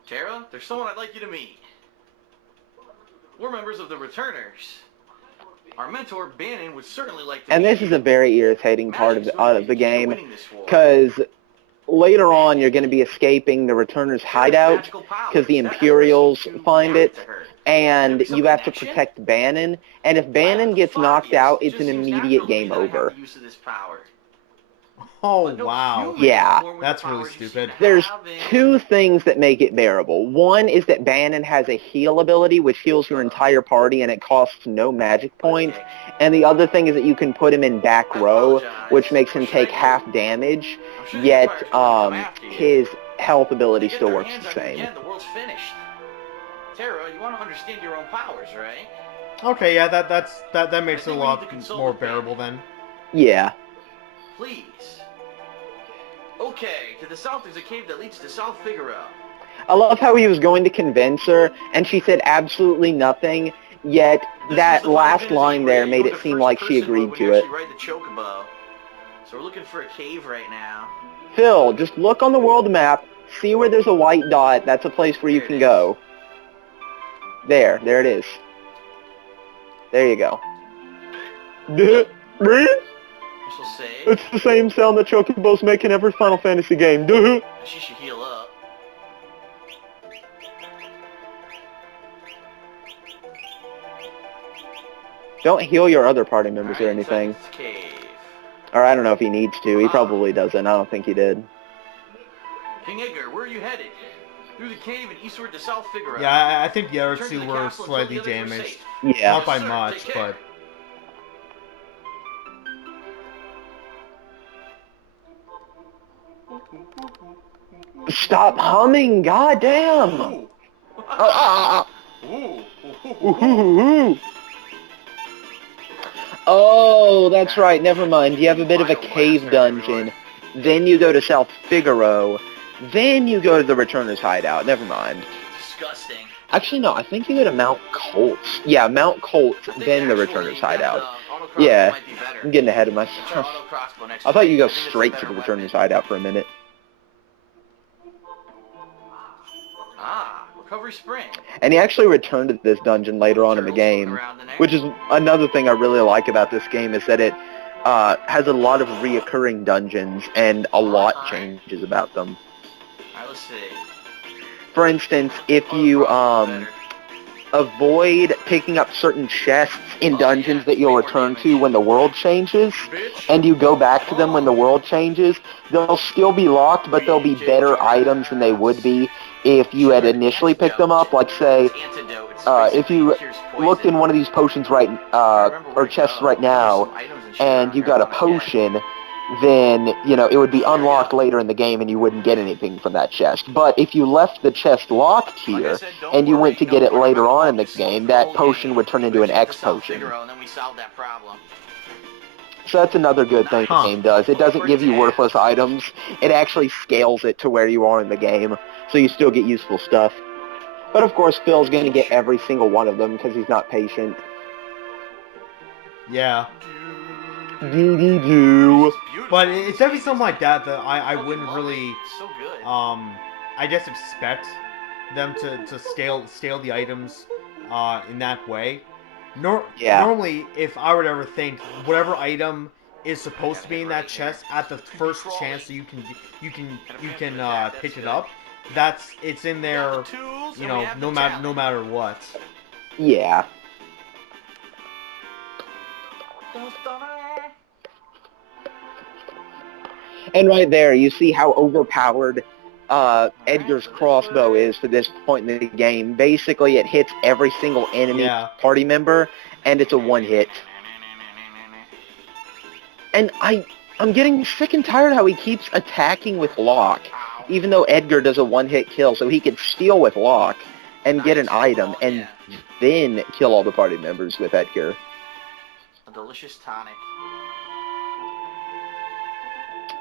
Terra, there's someone I'd like you to meet. We're members of the Returners. Our mentor, Bannon, would certainly like to And meet this is a very irritating part of Magic's the gonna be the key to game, winning this war. because later on you're going to be escaping the Returners' Terra's hideout, magical powers, because the that Imperials person find gave it, to her. and Maybe some you have to connection? protect Bannon, and if Bannon Well, gets fuck, knocked yes, out, it it's just an seems immediate natural to me game that I have over. the use of this power. Oh, But no wow. human Yeah. is born with the That's really powers you seem stupid. to There's have, and- two things that make it bearable. One is that Bannon has a heal ability, which heals your entire party, and it costs no magic points. And the other thing is that you can put him in back row, which makes him take half damage, I'm sure the yet Empires will come after you. his health ability They get still their works hands the on you same. again, the world's finished. Terra, you want to understand your own powers, right? Okay, yeah, that makes it a think we lot need to consult more with Bannon. bearable then. Yeah. Please. Okay, to the south there's a cave that leads to South Figaro. I love how he was going to convince her, and she said absolutely nothing, yet This that is the last Final line Fantasy there where you made go it to seem first like she person agreed mode when to you it. actually ride the chocobo. So we're looking for a cave right now. Phil, just look on the world map, see where there's a white dot, that's a place where you There it can is. go. There it is. There you go. Really? This will save. It's the same sound that Chocobos make in every Final Fantasy game. Duh. She should heal up. Don't heal your other party members or Alright, inside anything. this cave. Or I don't know if he needs to. He probably doesn't. I don't think he did. King Edgar, where are you headed? Through the cave and eastward to South Figaro. Yeah, I think the other Return to two the were castle until slightly the others are damaged. safe. Yeah. Not by Sir, much, take care. but... Stop humming, goddamn! Ooh. Ah, Ooh. ooh, ooh, ooh. Oh, that's right. Never mind. You have a bit of a cave dungeon. Then you go to South Figaro. Then you go to the Returner's hideout. Never mind. Disgusting. Actually, no. I think you go to Mount Kolts. Yeah, Mount Kolts, then the Returner's hideout. Yeah, I'm getting ahead of myself. I thought you go straight to the Returner's hideout for a minute. Ah, recovery spring. And he actually returned to this dungeon later on in the game, which is another thing I really like about this game, is that it has a lot of reoccurring dungeons and a lot changes about them. Alright, let's see. For instance, if you avoid picking up certain chests in dungeons that you'll return to when the world changes, and you go back to them when the world changes, they'll still be locked, but they'll be better items than they would be if you had initially picked them up. Like, say, if you looked in one of these potions right, or chests right now, and you got a potion, then, you know, it would be unlocked later in the game and you wouldn't get anything from that chest. But if you left the chest locked here and you went to get it later on in the game, that potion would turn into an X potion. So that's another good thing the game does. It doesn't give you worthless items. It actually scales it to where you are in the game, so you still get useful stuff. But of course, Phil's going to get every single one of them because he's not patient. Yeah. Do. But it's definitely something like that I wouldn't really, I guess expect them to scale the items in that way. Normally, if I would ever think whatever item is supposed to be in that chest at the first chance that you can pick it up, it's in there, you know, no matter what. Yeah. And right there, you see how overpowered Edgar's crossbow is for this point in the game. Basically, it hits every single enemy party member, and it's a one-hit. And I'm getting sick and tired how he keeps attacking with Locke, even though Edgar does a one-hit kill, so he could steal with Locke and get an item, and then kill all the party members with Edgar. A delicious tonic.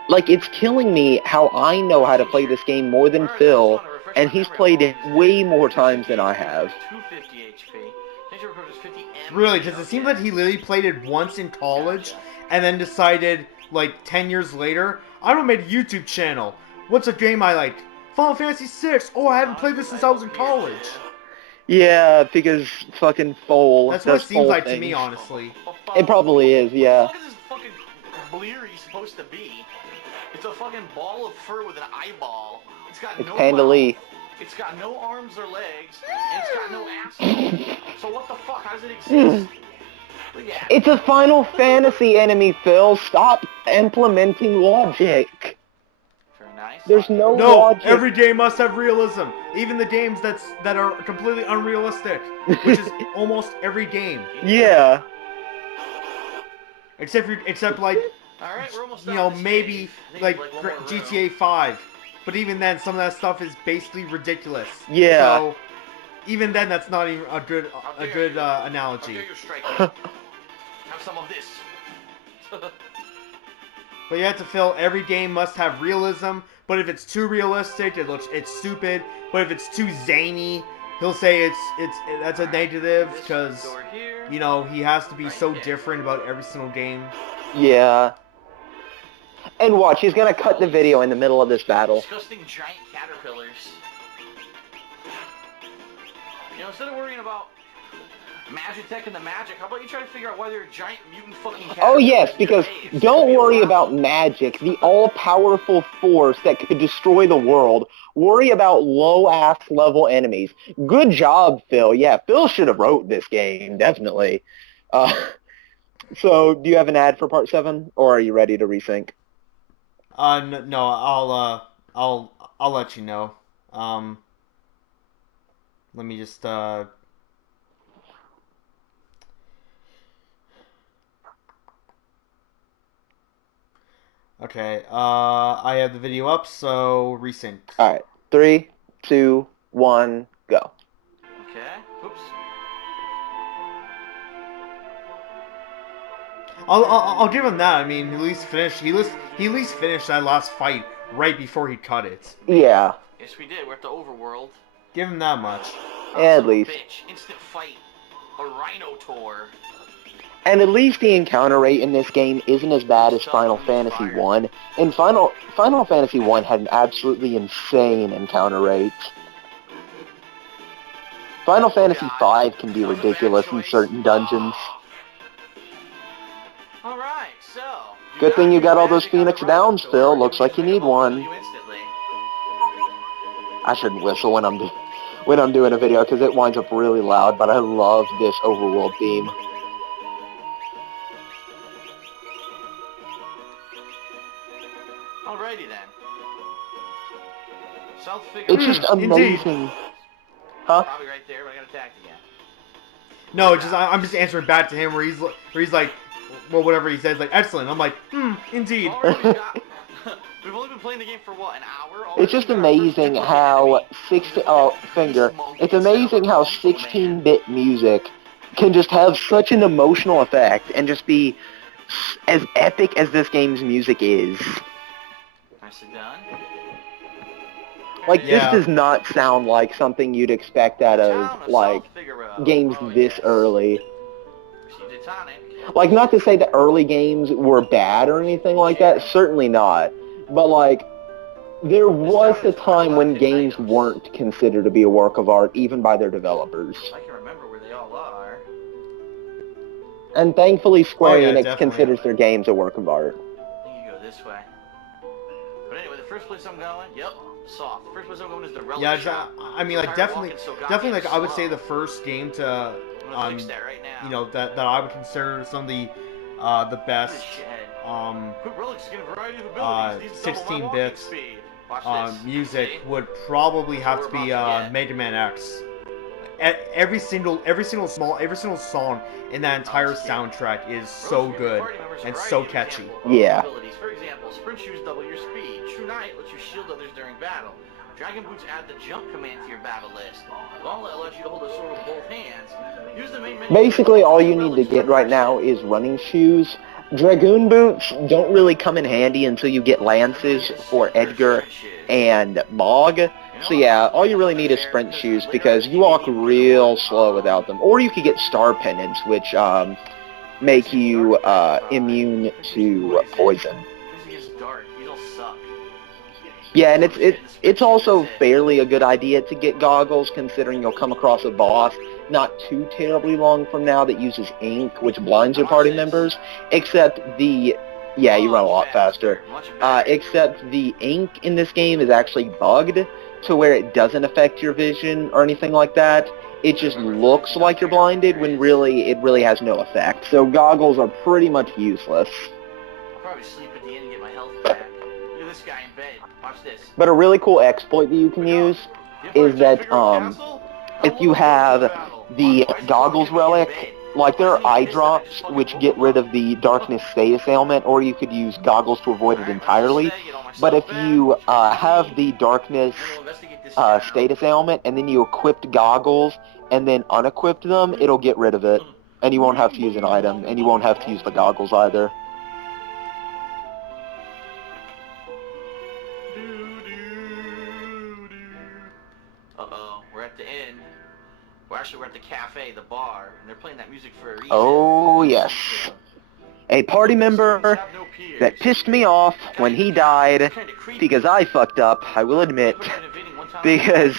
Like, it's killing me how I know how to play this game more than Phil, and he's played it way more times than I have. 250 HP. Really, because it seems like he literally played it once in college, and then decided, like, 10 years later, I don't make a YouTube channel. What's a game I like? Final Fantasy VI. Oh, I haven't played this since I was in college. Yeah, because fucking Foal. That's what it seems like to me, honestly. It probably is, yeah. What the fuck is this fucking Bleary supposed to be? It's a fucking ball of fur with an eyeball. It's got no mouth. It's got no arms or legs. And it's got no asshole. So what the fuck? How does it exist? It's a Final Fantasy enemy, Phil. Stop implementing logic. Very nice. There's no logic. Every game must have realism. Even the games that are completely unrealistic, which is almost every game. Yeah. Except like, you know, maybe like GTA 5. But even then, some of that stuff is basically ridiculous. Yeah. So even then, that's not even a good analogy. Have some of this. But you have to feel every game must have realism. But if it's too realistic, it's stupid. But if it's too zany, he'll say that's a negative because, you know, he has to be so different about every single game. Yeah. And watch, he's gonna cut the video in the middle of this battle. Disgusting giant caterpillars. You know, instead of worrying about Magitech and the magic, how about you try to figure out why there are giant mutant fucking caterpillars? Oh yes, because don't worry about magic, the all-powerful force that could destroy the world. Worry about low-ass level enemies. Good job, Phil. Yeah, Phil should have wrote this game, definitely. So, do you have an ad for part 7, or are you ready to resync? No, I'll let you know. Let me just Okay, I have the video up, so resync. Alright, 3, 2, 1, go. Okay, oops. I'll give him that. I mean, he at least finished that last fight right before he cut it. Yeah. Yes, we did. We're at the overworld. Give him that much. At least. Bitch. Instant fight. A rhino tour. And at least the encounter rate in this game isn't as bad as Final Fantasy 1. And Final Fantasy 1 had an absolutely insane encounter rate. Final Fantasy 5 can be ridiculous in certain dungeons. Alright, so... Good thing you got all those Phoenix Downs, Phil. Looks like you need one. I shouldn't whistle when I'm doing a video because it winds up really loud, but I love this overworld theme. Alrighty then. South Figaro. It's just amazing. Indeed. Huh? Probably right there, but I got attacked again. No, I'm just answering back to him where he's like, well, whatever he says, like, excellent. I'm like, indeed. We've only been playing the game for what, an hour? It's just amazing how It's amazing how 16-bit music can just have such an emotional effect and just be as epic as this game's music is. Nicely done. Like, Yeah. this does not sound like something you'd expect out of, like, games this early. Like, not to say that early games were bad or anything like that, certainly not. But, like, there was a time when games weren't considered to be a work of art, even by their developers. I can remember where they all are. And thankfully, Square Enix definitely. considers their games a work of art. I think you go this way. But anyway, the first place I'm going, soft. The first place I'm going is the relic Yeah, shop. I mean, like, definitely, like, I would say the first game to, I'm gonna fix that right now. you know, that I would consider some of the best, Quick relics get a variety of abilities. These double my 16 walking bits, speed. Watch this. music See? would probably have to What we're be about to get. Mega Man X. Every single song in that entire soundtrack is so good and so catchy. Yeah. For example, sprint shoes double your speed. True Knight lets you shield others during battle. Dragon Boots add the jump command to your battle list. Gauntlet allows you to hold a sword with both hands. Use the main menu. Basically, all you need to get right now is running shoes. Dragoon boots don't really come in handy until you get lances for Edgar and Mog. So yeah, all you really need is sprint shoes because you walk real slow without them. Or you could get star pendants, which make you immune to poison. Yeah, and it's also fairly a good idea to get goggles considering you'll come across a boss not too terribly long from now that uses ink, which blinds your party members, except you run a lot faster. Except the ink in this game is actually bugged to where it doesn't affect your vision or anything like that. It just looks like you're blinded when it really has no effect. So goggles are pretty much useless. I'll probably sleep at the end and get my health back. Look at this guy in bed. Watch this. But a really cool exploit that you can use is that if you have the goggles relic, like there are eye drops which get rid of the darkness status ailment, or you could use goggles to avoid it entirely. But if you have the darkness status ailment and then you equipped goggles and then unequipped them, it'll get rid of it. And you won't have to use an item, and you won't have to use the goggles either. Uh-oh, we're at the inn. We're at the cafe, the bar, and they're playing that music for a reason. Oh, yes. A party member that pissed me off when he died because I fucked up, I will admit. Because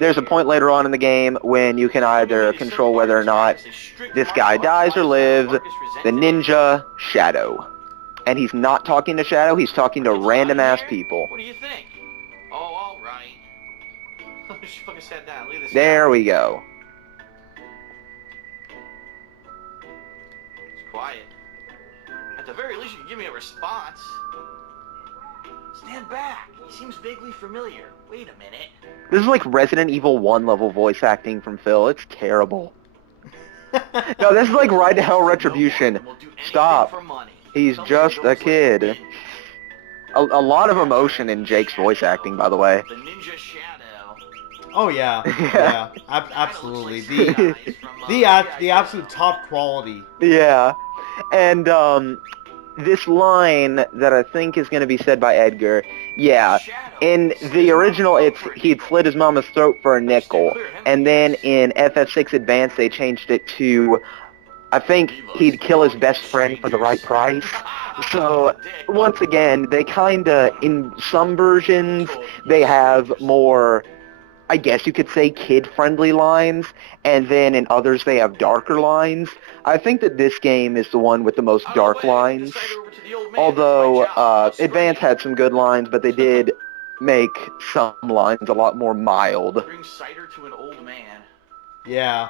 there's a point later on in the game when you can either control whether or not this guy dies or lives, the ninja Shadow. And he's not talking to Shadow, he's talking to random-ass people. What do you think? Oh, all right. She fucking sat down. Look at this There guy. we go. It's quiet. At the very least, you can give me a response. Stand back. He seems vaguely familiar. Wait a minute. This is like Resident Evil 1 level voice acting from Phil. It's terrible. No, this is like Ride to Hell Retribution. Stop. He's just a kid. A lot of emotion in Jake's voice acting, by the way. The Ninja Shadow. Oh yeah, Yeah. absolutely. The absolute top quality. Yeah. And this line that I think is going to be said by Edgar, yeah, in the original he'd slit his mama's throat for a nickel, and then in FF6 Advanced they changed it to, I think he'd kill his best friend for the right price. So once again, they kinda, in some versions, they have more, I guess you could say, kid-friendly lines, and then in others they have darker lines. I think that this game is the one with the most dark lines, although Advance had some good lines, but they did make some lines a lot more mild. Bring cider to an old man. Yeah.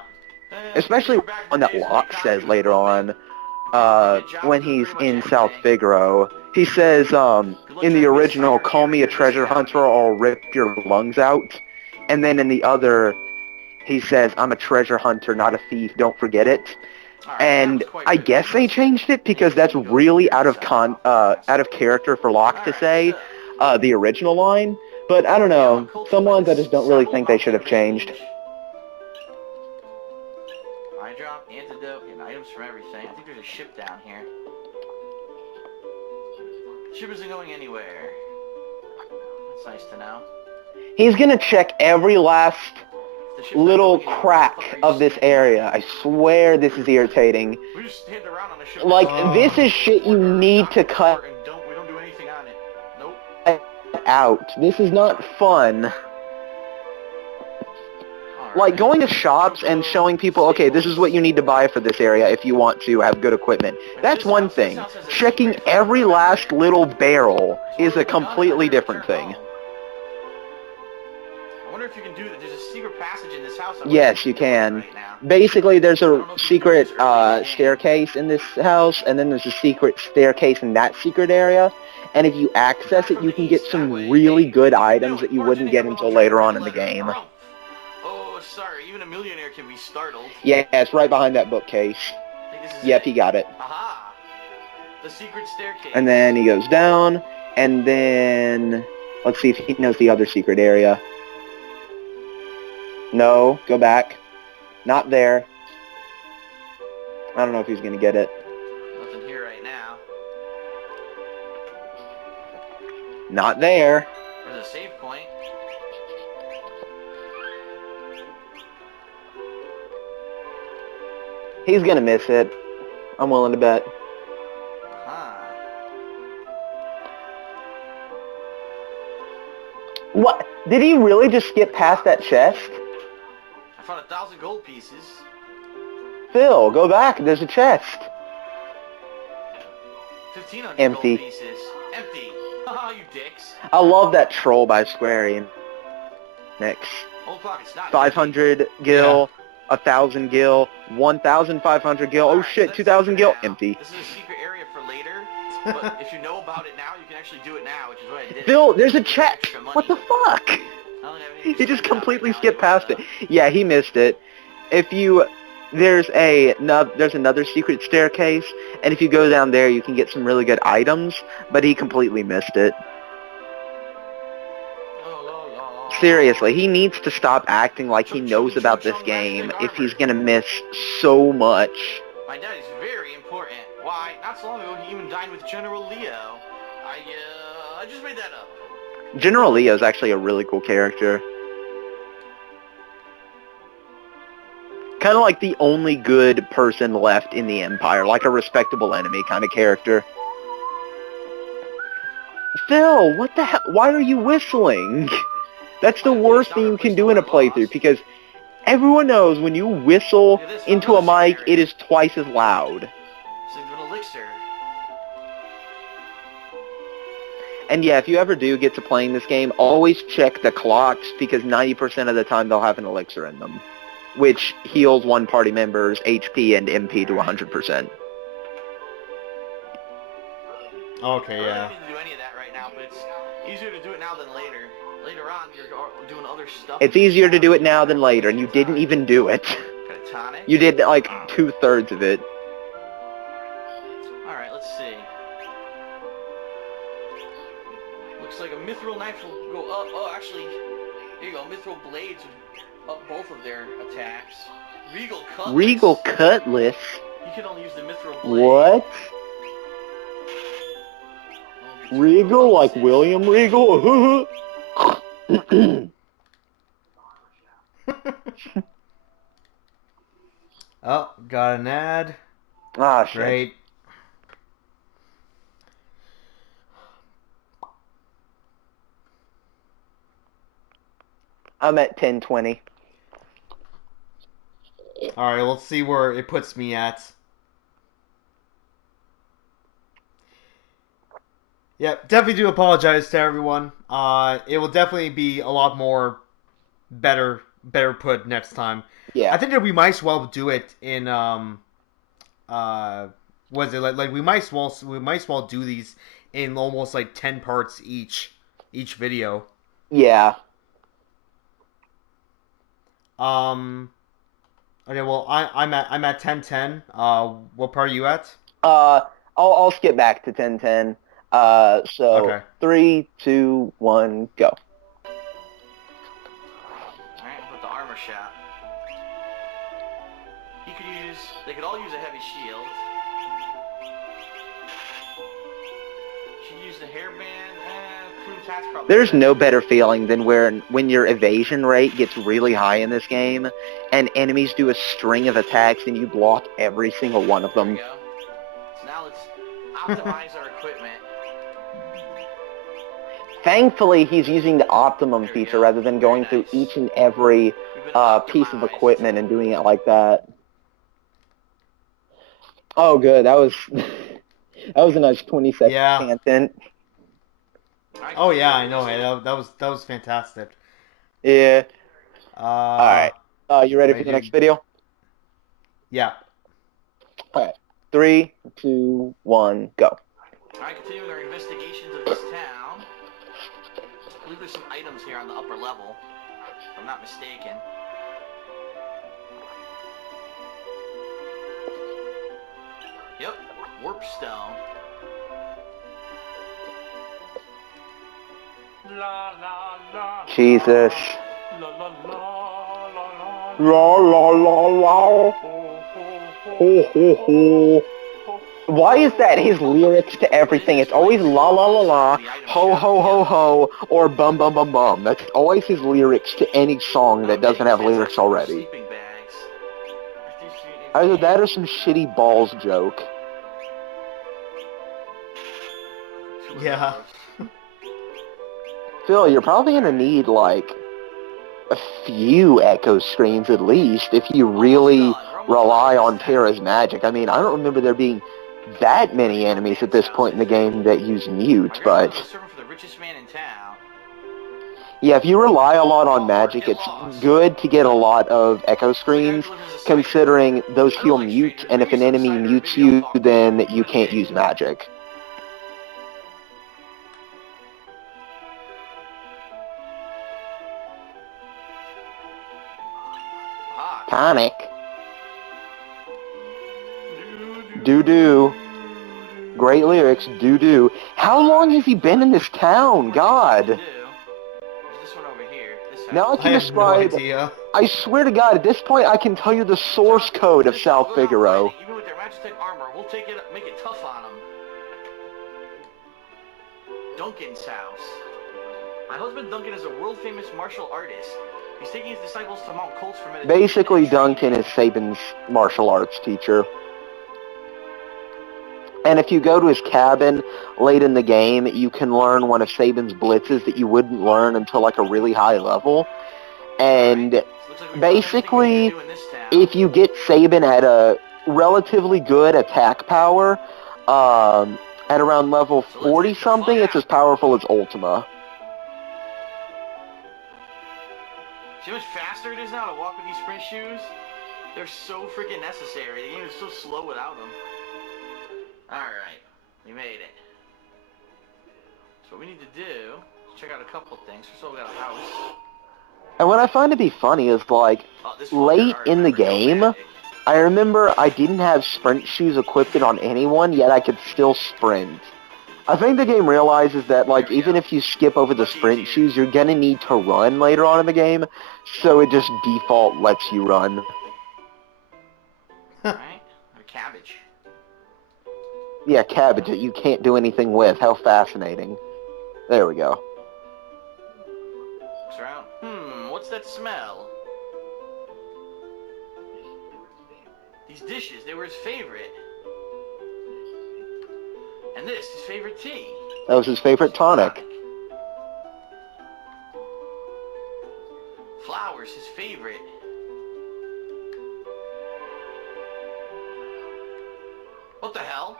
Especially one that Locke says later on, when he's in South Figaro. He says, in the original, call me a treasure hunter or I'll rip your lungs out. And then in the other, he says, I'm a treasure hunter, not a thief, don't forget it. And I guess they changed it because that's really out of character for Locke to say the original line. But I don't know, some lines I just don't really think they should have changed. I drop antidote and items from everything. I think there's a ship down here. Ship isn't going anywhere. That's nice to know. He's gonna check every last little crack of this area. I swear this is irritating. We just stand around on the ship. Like, this is shit you need to cut We don't do anything on it. Nope. out. This is not fun. Like, going to shops and showing people, okay, this is what you need to buy for this area if you want to have good equipment. That's one thing. Checking every last little barrel is a completely different thing. I wonder if you can do that. There's a secret passage in this house. Yes, you can. Basically, there's a secret staircase in this house, and then there's a secret staircase in that secret area. And if you access it, you can get some really good items that you wouldn't get until later on in the game. Oh, sorry. Even a millionaire can be startled. Yeah, it's right behind that bookcase. Yep, he got it. Aha! The secret staircase. And then he goes down, and then let's see if he knows the other secret area. No, go back. Not there. I don't know if he's gonna get it. Nothing here right now. Not there. There's a save point. He's gonna miss it. I'm willing to bet. What? Did he really just skip past that chest? I found 1,000 gold pieces. Phil, go back. There's a chest. 1,500 Empty. gold pieces. Empty. Haha, you dicks. I love that troll by Square Enix. Old clock, it's not 500 gil, 1,000 gil, 1,500 gil. Oh shit, 2,000 gil. Empty. This is a secret area for later, but if you know about it now, you can actually do it now, which is what I did. Phil, there's a chest. What the fuck? He just completely skipped past it. Yeah, he missed it. If you, there's another secret staircase, and if you go down there, you can get some really good items. But he completely missed it. Seriously, he needs to stop acting like he knows about this game if he's gonna miss so much. My dad is very important. Why? Not so long ago, he even dined with General Leo. I just made that up. General Leo is actually a really cool character. Kind of like the only good person left in the Empire, like a respectable enemy kind of character. Phil, what the hell? Why are you whistling? That's the worst thing you can do in a playthrough, because everyone knows when you whistle into a mic, it is twice as loud. Save an elixir. And yeah, if you ever do get to playing this game, always check the clocks, because 90% of the time they'll have an elixir in them, which heals one party member's HP and MP to 100%. Okay, yeah. I don't need to do any of that right now, but it's easier to do it now than later. Later on, you're doing other stuff. It's easier to do it now than later, and you didn't even do it. Got a tonic? You did like 2/3 of it. Alright, let's see. Looks like a mithril knife will go up. Oh, actually, here you go. Mithril blades will up both of their attacks. Regal cutlass. Regal Cutlass? You can only use the mithril blade. What? Regal, like William Regal? Oh, got an ad. Ah, shit. Great. I'm at 1020. Alright, let's see where it puts me at. Yep, definitely do apologize to everyone. It will definitely be a lot more better put next time. Yeah. I think that we might as well do it in was it like we might as well do these in almost like 10 parts each video. Yeah. Okay, well I'm at 10:10. What part are you at? I'll skip back to 1010. So Okay. 3, 2, 1, go. Alright, with the armor shot. They could all use a heavy shield. Should use the hairband and Plume's hat's probably There's better. no better feeling than when your evasion rate gets really high in this game, and enemies do a string of attacks and you block every single one of There we them. go. So now let's optimize our equipment. Thankfully, he's using the optimum There we feature go. rather than Very going through nice. each and every We've been piece of optimized. equipment and doing it like that. Oh, good. That was that was a nice 20-second Yeah. tangent. Alright, Oh yeah, I continue know. with Hey, this that was fantastic. Yeah. All right. You ready for the next video? Yeah. All right. 3, 2, 1, go. Alright, continuing our investigations of this town. I believe there's some items here on the upper level, if I'm not mistaken. Yep, warp stone. Jesus. La la la la. Ho ho ho. Why is that his lyrics to everything? It's always la la la la, ho ho ho ho, or bum bum bum bum. That's always his lyrics to any song that doesn't have lyrics already. Sleeping bags. Either that or some shitty balls joke. Yeah. Phil, you're probably gonna need like a few echo screens at least if you really rely on Terra's magic. I mean, I don't remember there being that many enemies at this point in the game that use mute, but yeah, if you rely a lot on magic, it's good to get a lot of echo screens, considering those heal mute, and if an enemy mutes you, then you can't use magic. Tonic. Doo-doo. Great lyrics, doo-doo. How long has he been in this town? God. Now I can describe... No idea. I swear to God, at this point I can tell you the source code of South Figaro. Even with their Magitech armor, we'll take it, make it tough on them. Duncan's house. My husband Duncan is a world-famous martial artist. He's taking his disciples to Mount Kolts for meditation. Basically, Duncan is Sabin's martial arts teacher. And if you go to his cabin late in the game, you can learn one of Sabin's blitzes that you wouldn't learn until like a really high level. And basically, if you get Sabin at a relatively good attack power, at around level 40-something, it's as powerful as Ultima. See how much faster it is now to walk with these sprint shoes? They're so freaking necessary. The game is so slow without them. Alright, we made it. So what we need to do is check out a couple things. First of all, we got a house. And what I find to be funny is, like, late in the game, I remember I didn't have sprint shoes equipped on anyone, yet I could still sprint. I think the game realizes that, like, even if you skip over the sprint shoes, you're gonna need to run later on in the game, so it just default lets you run. Alright, our cabbage. Yeah, cabbage that you can't do anything with. How fascinating. There we go. Looks around. What's that smell? These dishes, they were his favorite. And this, his favorite tea. That was his favorite tonic. Flowers, his favorite. What the hell?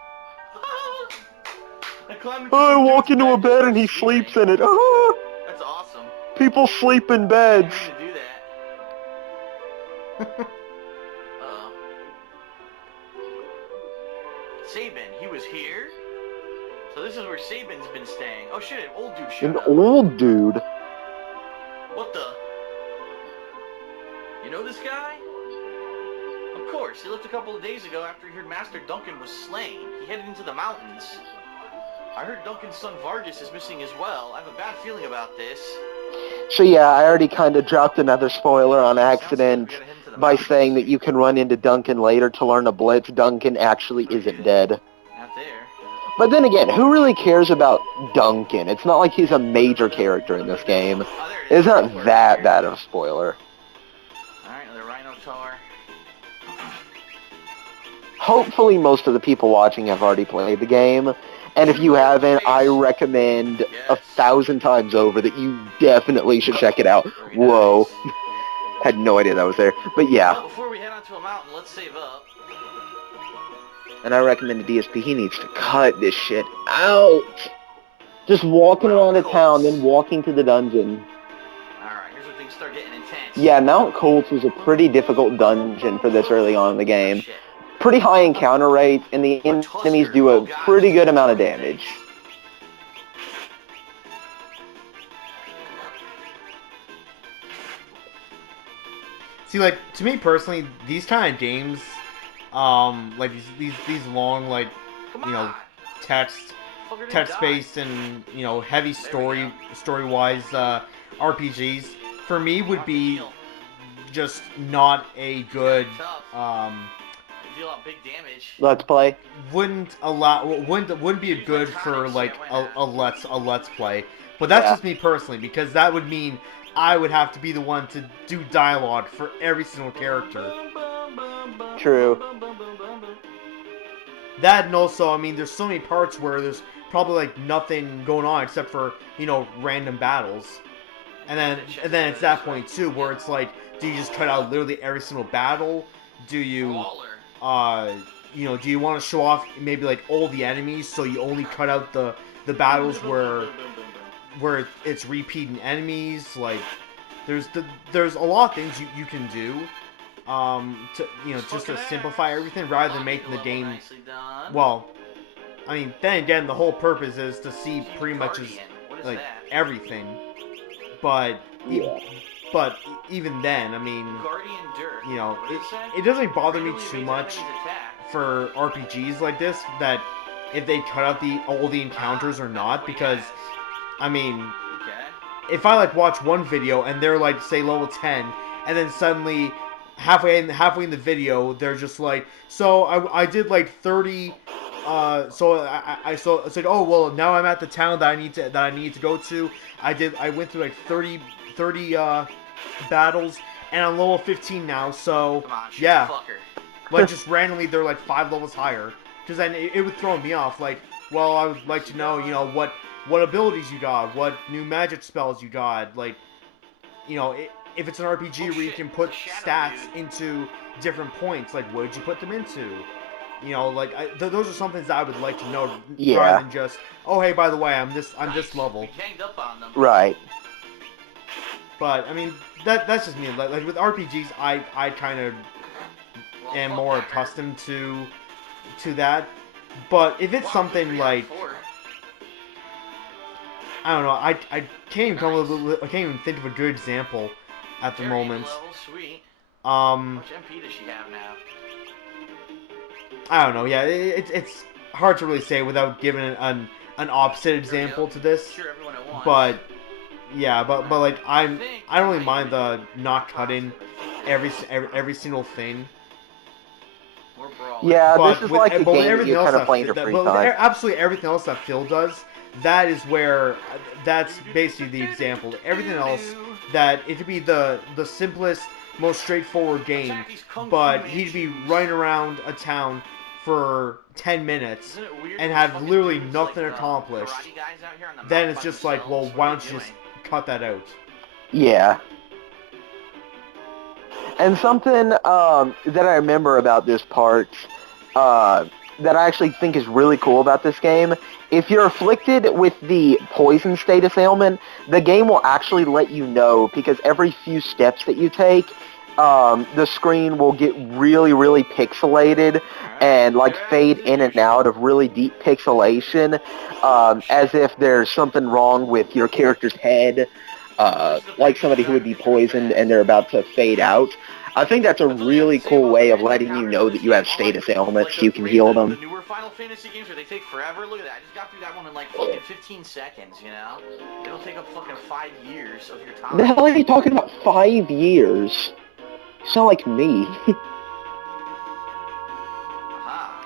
I walk into a bed and he sleeps in it. Ah! That's awesome. People sleep in beds. I didn't mean to do that. Uh-oh. Sabin, he was here? So this is where Sabin's been staying. Oh shit, an old dude showed An up. old dude. What the? You know this guy? Of course, he left a couple of days ago after he heard Master Duncan was slain. He headed into the mountains. I heard Duncan's son Vargas is missing as well. I have a bad feeling about this. So yeah, I already kind of dropped another spoiler on accident by saying that you can run into Duncan later to learn a blitz. Duncan actually isn't dead. Not there. But then again, who really cares about Duncan? It's not like he's a major character in this game. Oh, there it is. It's not that bad of a spoiler. Alright, another Rhino Tar. Hopefully most of the people watching have already played the game. And if you haven't, I recommend 1,000 times over that you definitely should check it out. Whoa. Had no idea that was there. But yeah. Well, before we head onto a mountain, let's save up. And I recommend the DSP. He needs to cut this shit out. Just walking around the town, then walking to the dungeon. Alright, here's where things start getting intense. Yeah, Mount Kolts was a pretty difficult dungeon for this early on in the game. Shit. Pretty high encounter rates, and the enemies do a pretty good amount of damage. See, like, to me personally, these kind of games, like these long, like, Come you know, on. Fucker didn't die. text-based and, you know, heavy story-wise RPGs, for me would be just not a good, Deal out big damage. Let's play. wouldn't be good for like a let's play. But that's just me personally, because that would mean I would have to be the one to do dialogue for every single character. True. That, and also, I mean, there's so many parts where there's probably like nothing going on except for, you know, random battles. And then it's that point too where it's like, do you just cut out literally every single battle? Do you you know, do you want to show off maybe like all the enemies, so you only cut out the battles where it's repeating enemies? Like, there's a lot of things you can do to, you know, just to simplify everything rather than making the game. Well, I mean, then again, the whole purpose is to see pretty much like everything. But even then, I mean, you know, it doesn't bother me too much for RPGs like this that if they cut out all the encounters or not, because I mean, if I like watch one video and they're like, say, level 10, and then suddenly halfway in the video they're just like, so I did like 30 so I said, oh well, now I'm at the town that I need to go to. I went through like 30 battles, and I'm level 15 now, so Come on, yeah, fucker. like just randomly they're like 5 levels higher, because then it would throw me off. Like, well, I would like to know, you know, what abilities you got, what new magic spells you got, like, you know, if it's an RPG where you can put stats into different points, like, what did you put them into? You know, like, those are some things that I would like to know, rather than just, oh hey, by the way, I'm this level. We ganged up on them. Right. But I mean, that's just me. Like with RPGs, I kind of am more accustomed to that. But if it's something like, I don't know, I can't even think of a good example at the moment. Sweet. How much MP does she have now? I don't know. Yeah, it's hard to really say without giving an opposite example to this. Cure everyone at once. But yeah, but like I don't really mind the not cutting every single thing. We're brawling. Yeah, But this is with, like a but with game that everything you else kind of that, play in your free but with time. absolutely everything else that Phil does, that is where that's basically the example. Everything else that it could be the simplest, most straightforward game, but he'd be running around a town for 10 minutes and have literally nothing accomplished. Then it's just like, well, why don't you just cut that out? Yeah. And something that I remember about this part that I actually think is really cool about this game, if you're afflicted with the poison status ailment, the game will actually let you know, because every few steps that you take, the screen will get really, really pixelated and like fade in and out of really deep pixelation, as if there's something wrong with your character's head, like somebody who would be poisoned and they're about to fade out. I think that's a really cool way of letting you know that you have status ailments, you can heal them. The newer Final Fantasy games where they take forever, look at that. I just got through that one in like fucking 15 seconds, you know? It'll take up fucking 5 years of your time. The hell are you talking about? 5 years? You sound like me.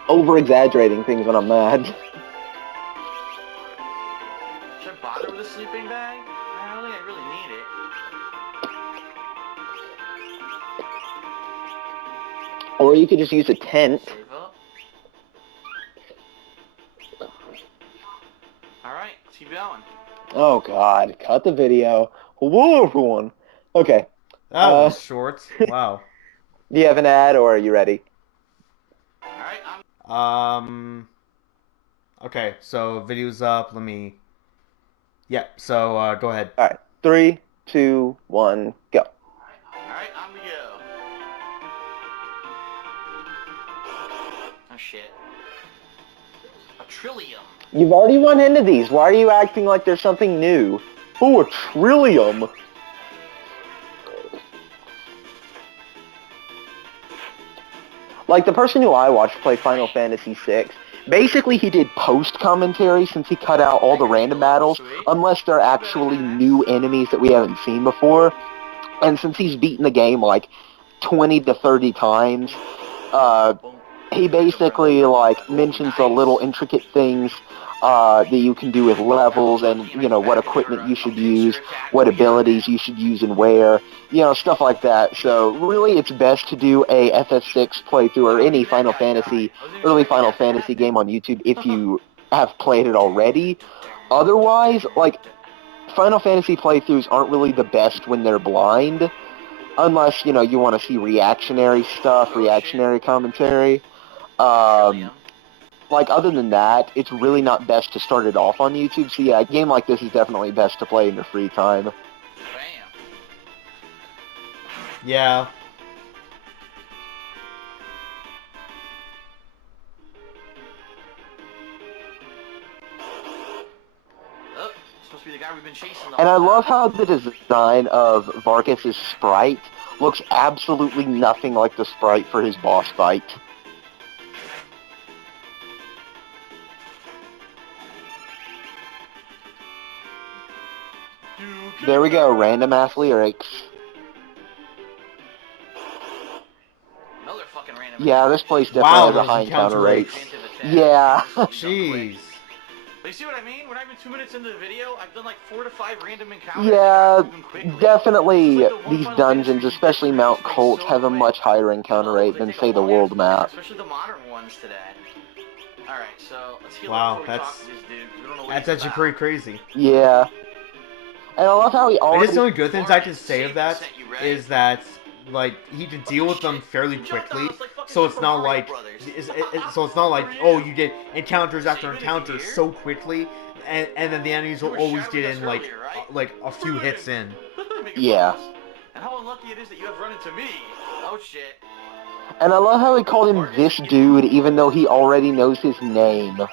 Over-exaggerating things when I'm mad. Should I bother with a sleeping bag? I don't think I really need it. Or you could just use a tent. Save up. Alright, let's keep going. Oh god, cut the video. Hello everyone. Okay. That was short. Wow. Do you have an ad or are you ready? Alright, Okay, so video's up. Let me... Yep, so go ahead. Alright. 3, 2, 1, go. Alright, on we go. Oh shit. A trillium. You've already run into these. Why are you acting like there's something new? Oh, a trillium. Like, the person who I watched play Final Fantasy VI, basically he did post-commentary since he cut out all the random battles, unless they're actually new enemies that we haven't seen before. And since he's beaten the game like 20 to 30 times, he basically like mentions the little intricate things that you can do with levels, and you know what equipment you should use, what abilities you should use and where, you know, stuff like that. So really it's best to do a FF6 playthrough or any Final Fantasy, early Final Fantasy game on YouTube if you have played it already. Otherwise, like, Final Fantasy playthroughs aren't really the best when they're blind, unless, you know, you want to see reactionary stuff, reactionary commentary. Like, other than that, it's really not best to start it off on YouTube. So yeah, a game like this is definitely best to play in your free time. Bam. Yeah. Oh, supposed to be the guy we've been chasing. And I love how the design of Vargas' sprite looks absolutely nothing like the sprite for his boss fight. There we go, random ass lyrics. Another fucking random. Yeah, this place definitely Wow, has a those high encounter rate. Preemptive attack. Yeah. Jeez. But you see what I mean? We're not even 2 minutes into the video. I've done like 4 to 5 random encounters. Yeah, moving quickly. definitely It's like the one these Final dungeons, Fantasy especially games Mount make Kolts, so have a quick. much higher encounter rate They than, take say, a the long world ass map. Especially the modern ones today. Alright, so let's heal Wow, up before we that's- talk to this dude. 'Cause we don't know what That's he's actually about. pretty crazy. Yeah. And I love how he I already... guess the only good things I can say of that is that, like, he can deal with them fairly quickly, so it's not like, oh, you get encounters after encounters so quickly, and then the enemies will always get in like a few hits in. Yeah. And how unlucky it is that you have run into me. Oh shit. And I love how he called him this dude, even though he already knows his name. Let's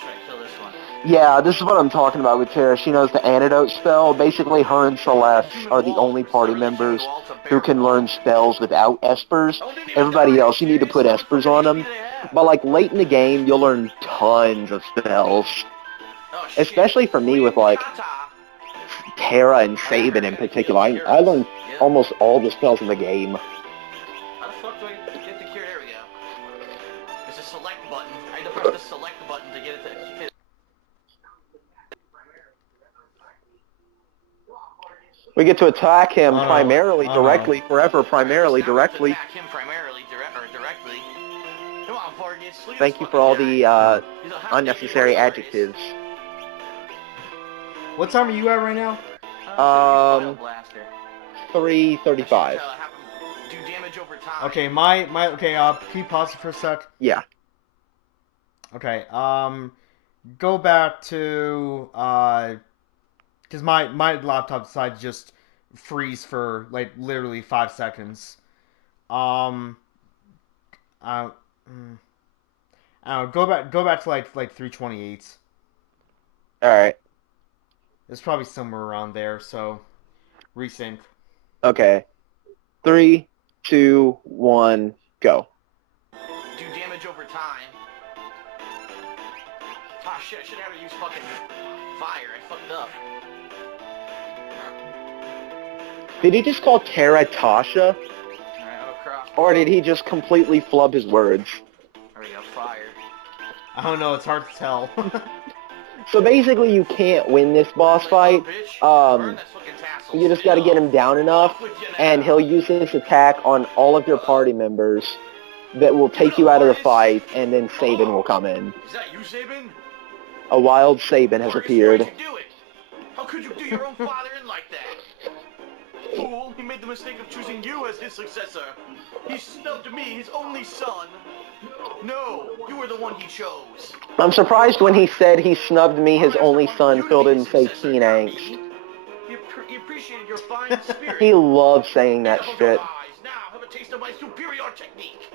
try to kill this one. Yeah, this is what I'm talking about with Terra. She knows the antidote spell. Basically, her and Celeste are the only party members who can learn spells without espers. Everybody else, you need to put espers on them. But, like, late in the game, you'll learn tons of spells. Oh, shit. Especially for me with, like, Terra and Sabin in particular. I learned almost all the spells in the game. How the fuck do I get the cure? There we go. There's a select button. I had to press the select button to get it to hit. We get to attack him primarily, directly, forever, primarily, directly. Attack him primarily, directly. Come on, Vargas. Thank you for all the unnecessary adjectives. What time are you at right now? 3:35. Do damage over time. Okay, okay, can you pause it for a sec? Yeah. Okay, go back to, because my laptop decided to just freeze for, like, literally 5 seconds. I don't know, go back to, like 328. Alright. It's probably somewhere around there, so resync. Okay. 3, 2, 1, go. Do damage over time. Ah, shit, I should have used fucking fire. I fucked up. Did he just call Terra Tasha? Alright, I'll cross. Or did he just completely flub his words? There we go, fire. I don't know, it's hard to tell. So basically you can't win this boss fight. You just gotta get him down enough, and he'll use this attack on all of your party members that will take you out of the fight, and then Sabin will come in. Is that you, Sabin? A wild Sabin has appeared. Why'd you do it? How could you do your own father in like that? Fool, he made the mistake of choosing you as his successor. He snubbed me, his only son. No, you were the one he chose. I'm surprised when he said he snubbed me, his only son, Phil didn't say teen angst. He appreciated your fine spirit. He loves saying that shit. Now have a taste of my superior technique.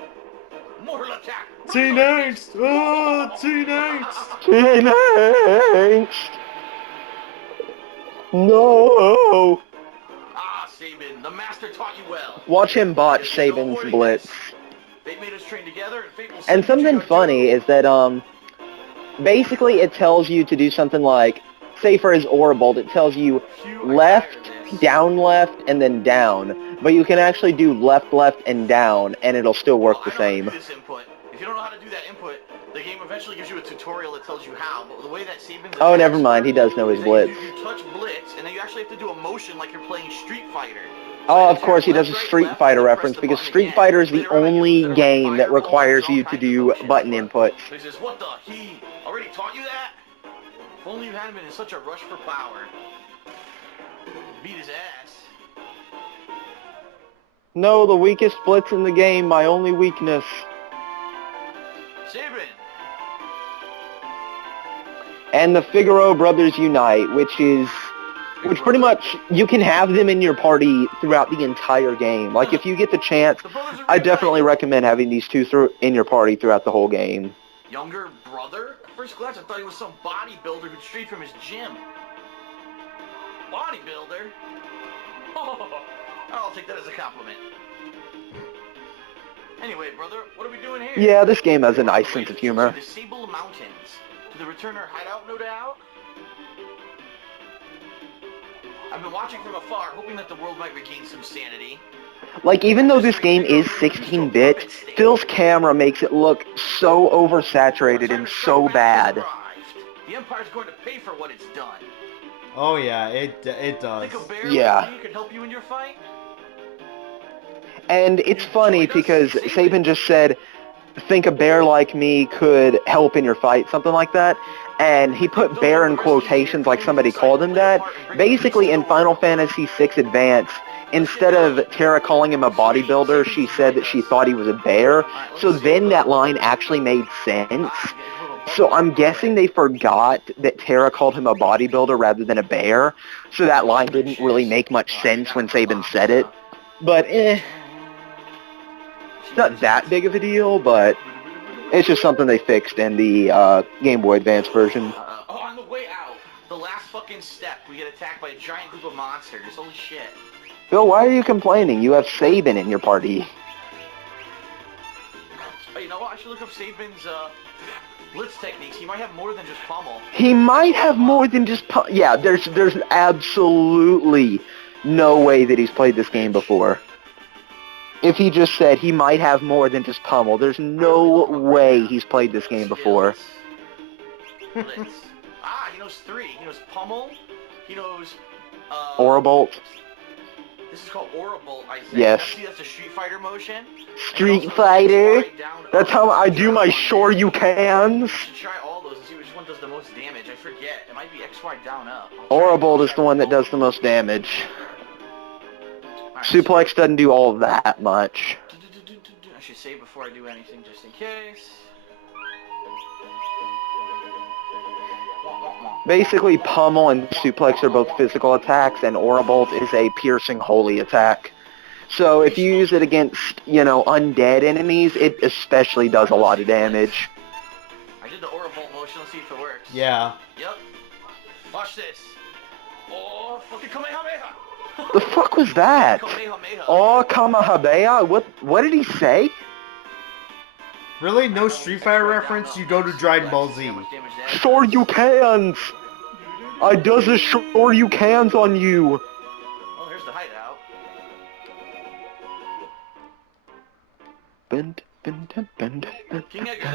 Mortal attack. Teen angst! Oh, teen angst! Teen angst! No! Ah, Sabin, the master taught you well. Watch him botch Sabin's blitz. They made us train together, and fate will send And you to something your funny doom. is that, basically it tells you to do something like, say for his aura bolt, it tells you left, down left, and then down. But you can actually do left, left, and down, and it'll still work the same. This input. If you don't know how to do that input, the game eventually gives you a tutorial that tells you how. But the way that Sabin's Oh, never mind, he does know his blitz. You touch blitz, and then you actually have to do a motion like you're playing Street Fighter. Oh, of course, he does a Street Fighter reference, because Street Fighter is the only game that requires you to do button inputs. So he says, what the? He already taught you that? If only you hadn't been in such a rush for power. Beat his ass. No, the weakest blitz in the game, my only weakness. Sabin! And the Figaro brothers unite, which pretty much, you can have them in your party throughout the entire game. Like, if you get the chance, I definitely recommend having these two in your party throughout the whole game. Younger brother? At first glance, I thought he was some bodybuilder who'd straight from his gym. Bodybuilder? Oh, I'll take that as a compliment. Anyway, brother, what are we doing here? Yeah, this game has a nice sense of humor. The Sable Mountains. To the returner hideout, no doubt? I've been watching from afar, hoping that the world might regain some sanity. Like, even though this game is 16-bit, Phil's camera makes it look so oversaturated and so bad. The Empire's going to pay for what it's done. Oh yeah, it does. Think a bear Yeah. like me could help you in your fight? And it's funny because Sabin just said, think a bear like me could help in your fight, something like that. And he put bear in quotations like somebody called him that. Basically, in Final Fantasy VI Advance, instead of Terra calling him a bodybuilder, she said that she thought he was a bear. So then that line actually made sense. So I'm guessing they forgot that Terra called him a bodybuilder rather than a bear. So that line didn't really make much sense when Sabin said it. But, it's not that big of a deal, but it's just something they fixed in the Game Boy Advance version. On the way out, the last fucking step, we get attacked by a giant group of monsters. Holy shit. Phil, why are you complaining? You have Sabin in your party. Oh, you know what? I should look up Sabin's blitz techniques. He might have more than just pummel. He might have more than just yeah, there's absolutely no way that he's played this game before. If he just said he might have more than just pummel, there's no way he's played this game before. Blitz. He knows 3. He knows pummel. He knows Aurabolt. This is called Aurabolt, I think. Yes. See, that's a Street Fighter motion. Street Fighter. That's how I do my Shoryukens. You should try all those and see which one does the most damage. I forget. It might be XY down up. Aurabolt is the one that does the most damage. Suplex doesn't do all of that much. I should save before I do anything just in case. Basically, pummel and suplex are both physical attacks, and Aurabolt is a piercing holy attack. So if you use it against, undead enemies, it especially does a lot of damage. I did the Aurabolt motion. Let's see if it works. Yeah. Yep. Watch this. Oh, fucking Kamehameha! The fuck was that? Kamehameha. Oh, Kamehameha? What did he say? Really? No Street Fighter reference? You go to Dragon Ball Z. Shoryukens! I does a Shoryukens on you! Oh, here's the hideout. King Edgar,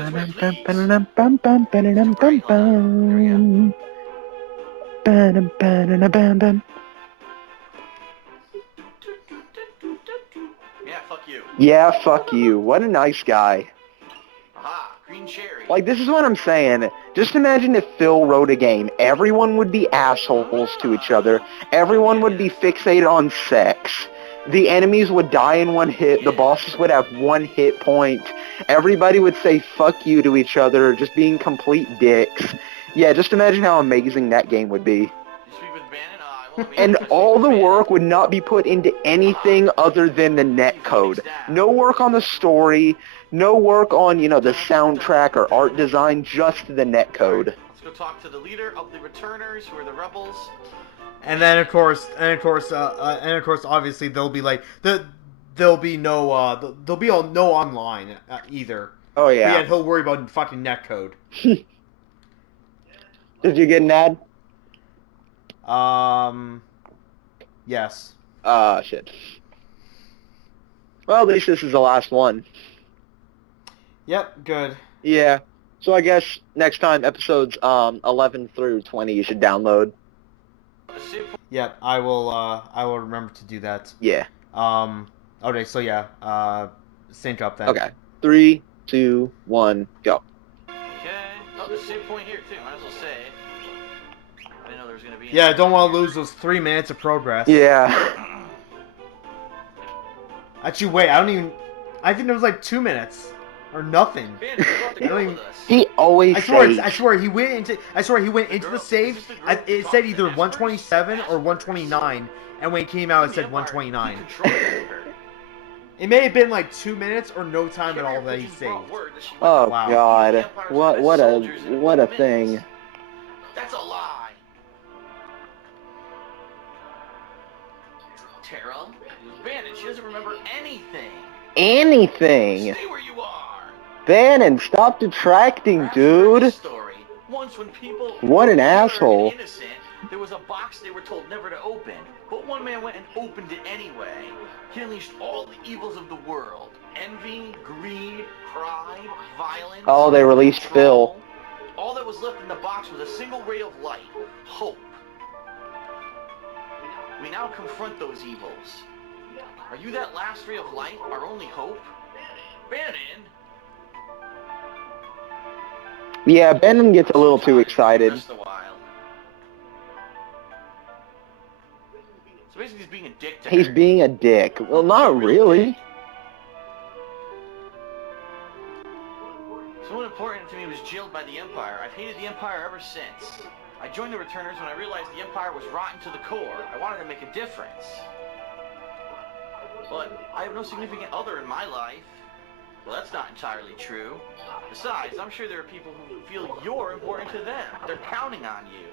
yeah, fuck you. Yeah, fuck you. What a nice guy. Aha, green cherry. Like, this is what I'm saying. Just imagine if Phil wrote a game. Everyone would be assholes to each other. Everyone would be fixated on sex. The enemies would die in one hit. The bosses would have 1 hit point. Everybody would say fuck you to each other, just being complete dicks. Yeah, just imagine how amazing that game would be. You speak with Bannon? I won't be And able to all speak the with work would not be put into anything other than the netcode. No work on the story, no work on, the soundtrack or art design, just the netcode. Let's go talk to the leader of the returners, who are the rebels. And then of course, obviously there'll be like there'll be no online either. Oh But yeah. yeah, he'll worry about fucking netcode. Did you get an ad? Yes. Shit. Well, at least this is the last one. Yep, good. Yeah. So I guess next time, episodes 11 through 20, you should download. Yep, I will remember to do that. Yeah. Okay, so yeah, sync up then. Okay. 3, 2, 1, go. Okay. Oh, there's a save point here, too. Might as well save. I didn't know there was going to be... Yeah, don't want to lose those 3 minutes of progress. Yeah. Actually, wait, I think there was like 2 minutes. Or nothing. Ben, you're about to go with us. He always saves. I swear he went into the save. It said either 127 or 129, and when it came out, it said 129. It may have been like 2 minutes or no time at all that he saved. Oh Wow. God! What a thing! That's a lie. Terra, Bannon, she doesn't remember anything. Anything. Stay where you are. Bannon, stop detracting, dude. Story. Once when people What an were asshole. innocent, there was a box they were told never to open, but one man went and opened it anyway. He unleashed all the evils of the world: envy, greed, pride, violence. Oh, they released control. Phil. All that was left in the box was a single ray of light: hope. We now confront those evils. Are you that last ray of light, our only hope? Bannon! Yeah, Bannon gets a little too excited. Just a while. So basically he's being a dick to He's her. being a dick. Well, not really. Someone important to me was jailed by the Empire. I've hated the Empire ever since. I joined the Returners when I realized the Empire was rotten to the core. I wanted to make a difference. But I have no significant other in my life. Well, that's not entirely true. Besides, I'm sure there are people who feel you're important to them. They're counting on you.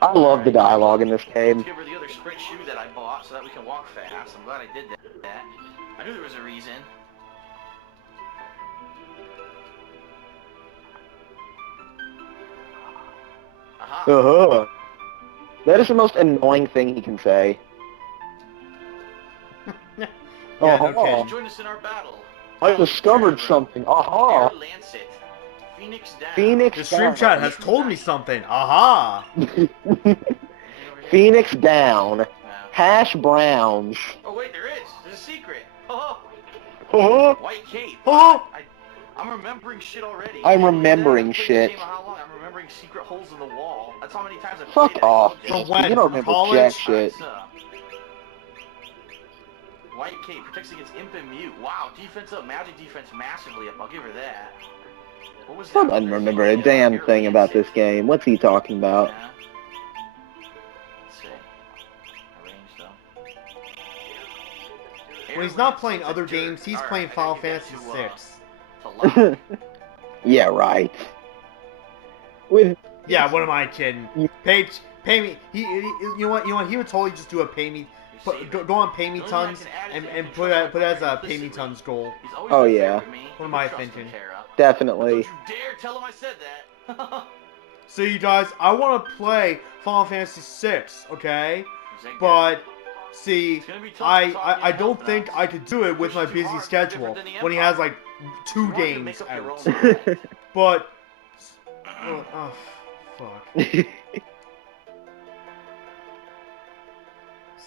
I love the dialogue in this game. Let's give her the other sprint shoe that I bought so that we can walk fast. I'm glad I did that. I knew there was a reason. Aha. Uh-huh. That is the most annoying thing he can say. Yeah, no Uh-huh. kidding. Join us in our battle. I discovered Terra, something. Aha. Air Lancet. Phoenix down. Phoenix The stream chat has told me something. Aha! Anything over here? Phoenix down. No. Hash browns. Oh wait, there is. There's a secret. Oh, Uh-huh. white cape. Oh! I'm remembering shit already. I'm Look at that. remembering I've played shit. this game how long? I'm remembering secret holes in the wall. That's how many times I've Fuck played it. off. I told From when? You don't From remember college? jack you. shit. White cape protects against imp and mute. Wow, defense up, magic defense massively up. I'll give her that. What was I that? don't remember a damn thing about this game. What's he talking about? Yeah. Let's see. Arrange though. When he's not playing other games, he's playing Final Fantasy VI. to Locke. Yeah, right. With Yeah, what am I kidding? Pay me. You know what? He would totally just do a pay me. Go on pay me tons and put it as a pay me tons goal. He's always Oh, been fair yeah. with me. What am I Trust him, thinking? Terra. definitely. Don't you dare tell him I said that. So you guys, I want to play Final Fantasy VI, okay? Is that good? But see, It's gonna be tough I to talk I him don't out, think though. I could do it with my Push too busy hard, schedule different than the when he has Empire. like You 2 want to games make up your out. own mind. But oh fuck,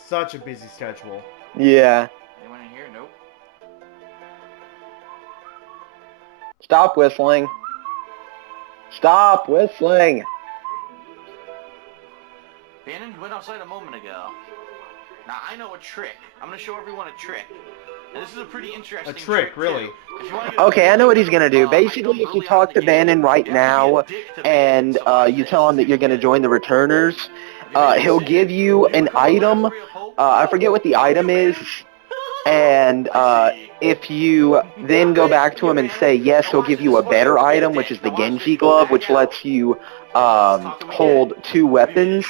such a busy schedule. Yeah. Anyone in here? Nope. Stop whistling. Stop whistling. Bannon went outside a moment ago. Now I know a trick. I'm gonna show everyone a trick. And this is a pretty interesting trick, really. too. If you wanna get Okay, I know what he's a gonna do. item, Basically, if you early on talk in to the game, Bannon right you have to be now a dick to Bannon, and so watch you this. tell him that you're gonna join the returners, Have you made a he'll decision? give you an become a item. Ray of Hope? I forget what the item is. And I see. if you then go back to him and say yes, he'll give you a better item, which is the Genji glove, which lets you hold 2 weapons.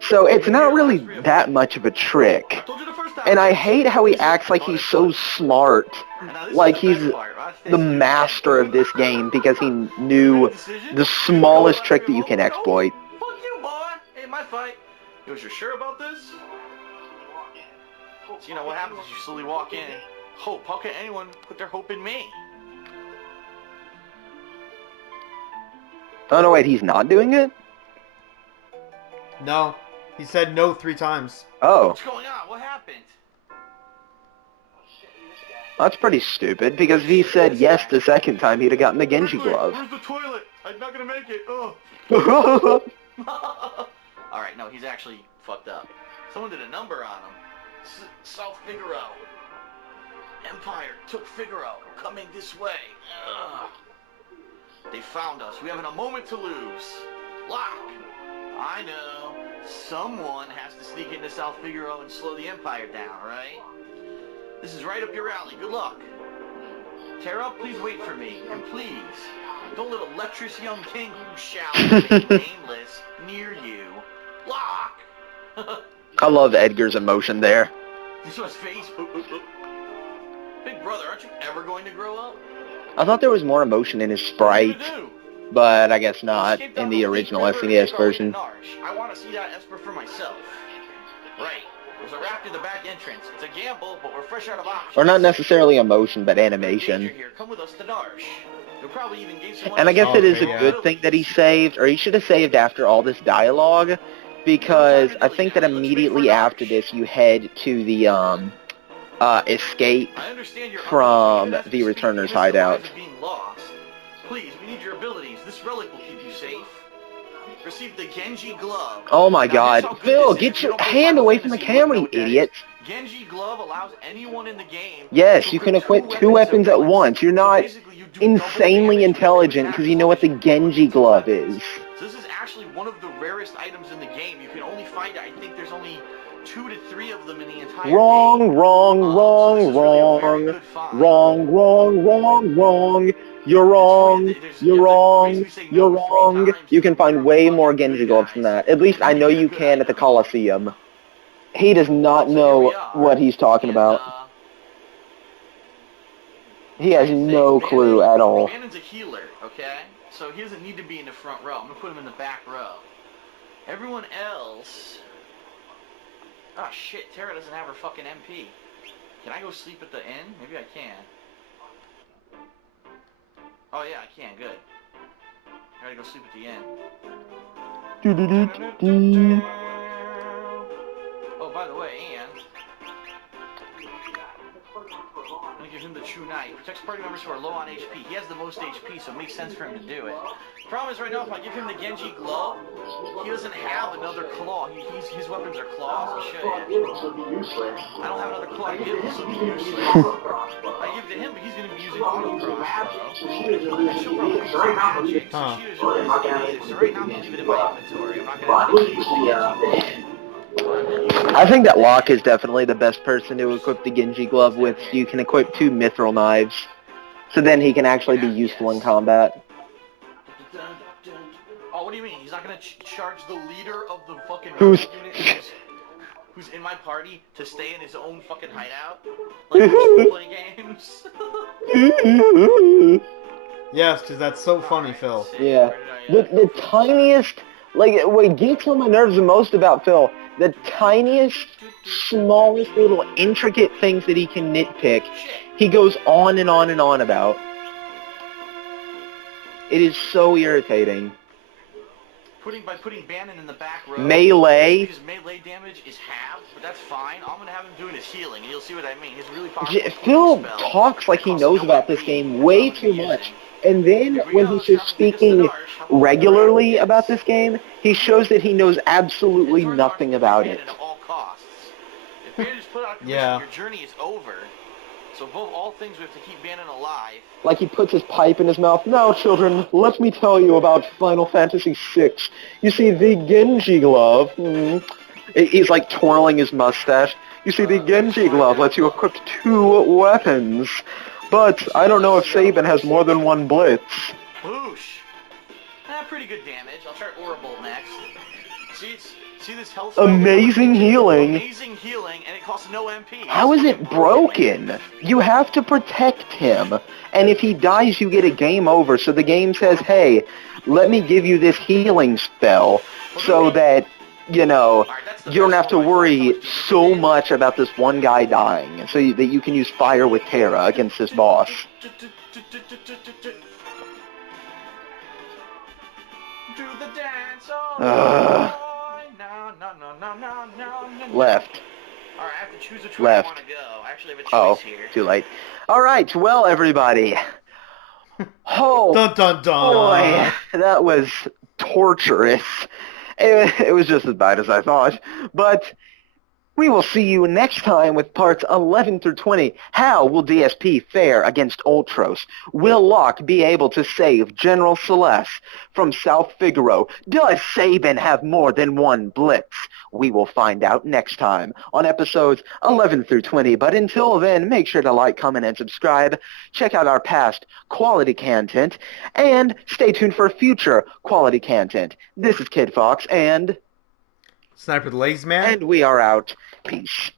So it's not really that much of a trick. I told you the first time. And I hate how he acts like he's so smart, And now this like is the he's best part. Watch this. the master of this game because he knew the smallest trick that you can exploit. Fuck you, boy. Ain't my fight. Yo, you're sure about this? So, you know what happens is you slowly walk in. Hope. How can anyone put their hope in me? Oh no, wait, he's not doing it? No, he said no 3 times. Oh, What's going on? What happened? that's pretty stupid because if he said yes the second time, he'd have gotten the Genji glove. Where's the toilet? I'm not gonna make it. Ugh. Alright, no, he's actually fucked up. Someone did a number on him. South Figaro. Empire took Figaro. Coming this way. Ugh. They found us. We haven't a moment to lose. Locke. I know. Someone has to sneak into South Figaro and slow the Empire down, right? This is right up your alley. Good luck. Terra, please wait for me. And please, don't let a lecherous young king who shall remain nameless near you. Locke! I love Edgar's emotion there. You saw his face? Big brother, aren't you ever going to grow up? I thought there was more emotion in his sprite, What are you gonna do? but I guess not Escape in down the Leaf original River and SNES take our way to version. Narsh. I want to see that Esper for myself. Right. There's a raft in the back entrance. It's a gamble, but we're fresh out of options. Or not necessarily emotion, but Danger animation. here. Come with us to Narsh. You'll probably even gain some And I guess it is a Okay, yeah. good thing that he saved, or he should have saved after all this dialogue, because I think that immediately after this you head to the escape I understand you're from unlucky. the Even as we Returner's speak, the hideout. lives are being lost. Please, we need your abilities. This relic will keep you safe. Receive the Genji glove. Oh my Now, god. here's how good Phil, this is. get If you your don't play hand Final away from the Fantasy, you wouldn't camera, know you what that idiot. is. Genji glove allows anyone in the game Yes, to you can equip 2 weapons at once. You're not basically, you do double insanely damage with intelligent attack because you know what the selection Genji with 2 glove weapons. is. So this is actually one of the rarest items in the game. You can only find it. I think there's only 2 to 3 of them in the entire game. Wrong, So this is really a very good find. wrong. You're wrong. You're wrong. You can find way more Genji gloves than that. At least I know you can at the Coliseum. He does not know what he's talking about. He has no clue at all. Bannon's a healer, okay? So he doesn't need to be in the front row. I'm gonna put him in the back row. Everyone else... Oh shit, Terra doesn't have her fucking MP. Can I go sleep at the inn? Maybe I can. Oh yeah, I can, good. I gotta go sleep at the inn. Oh, by the way, and... I'm gonna give him the True Knight. Protects party members who are low on HP. He has the most HP, so it makes sense for him to do it. Problem is, right now, if I give him the Genji glove, he doesn't have another claw. His weapons are claws. He should. I don't have another claw to give him, so he's useless. I give it to him, but he's gonna be using auto crossbow. She'll probably use magic, so she usually is. So right now, I'm gonna leave it in my inventory. I'm not gonna use the Genji. I think that Locke is definitely the best person to equip the Genji glove with. You can equip 2 mithril knives, so then he can actually be useful in combat. Oh, what do you mean? He's not gonna charge the leader of the fucking Who's in my party to stay in his own fucking hideout? Like role-play games? Yes, because that's so funny, Phil. Yeah. The tiniest, like, what gets on my nerves the most about Phil, the tiniest, smallest little intricate things that he can nitpick, he goes on and on and on about. It is so irritating. By putting Bannon in the back row, melee. His melee damage is halved, but that's fine. I'm gonna have him doing his healing, and you'll see what I mean. His really powerful Phil talks like he knows about this game way too much. And then when he's just speaking regularly about this game, he shows that he knows absolutely nothing about it. Yeah. Your journey is over. So above all things, we have to keep Bannon alive. Like he puts his pipe in his mouth. Now, children, let me tell you about Final Fantasy VI. You see, the Genji glove... He's like twirling his mustache. You see, the Genji glove lets you equip 2 weapons. But I don't know if Sabin has more than 1 blitz. Boosh. Pretty good damage. I'll try Aura Bolt next. See this health? Amazing healing. Amazing healing, and it costs no MP. How is it broken? You have to protect him. And if he dies, you get a game over. So the game says, hey, let me give you this healing spell so that, you know, you don't have to worry so much about this one guy dying. So that you can use fire with Terra against this boss. Do the dance, oh Left. Alright, I have to choose which way I want to go. I actually have a choice here. Too late. Alright, well, everybody. Oh, dun, dun, dun. Boy, that was torturous. It was just as bad as I thought. But we will see you next time with parts 11 through 20. How will DSP fare against Ultros? Will Locke be able to save General Celeste from South Figaro? Does Sabin have more than 1 blitz? We will find out next time on episodes 11 through 20. But until then, make sure to like, comment, and subscribe. Check out our past quality content. And stay tuned for future quality content. This is Kid Fox and... Sniper the Lazy Man. And we are out. Peace.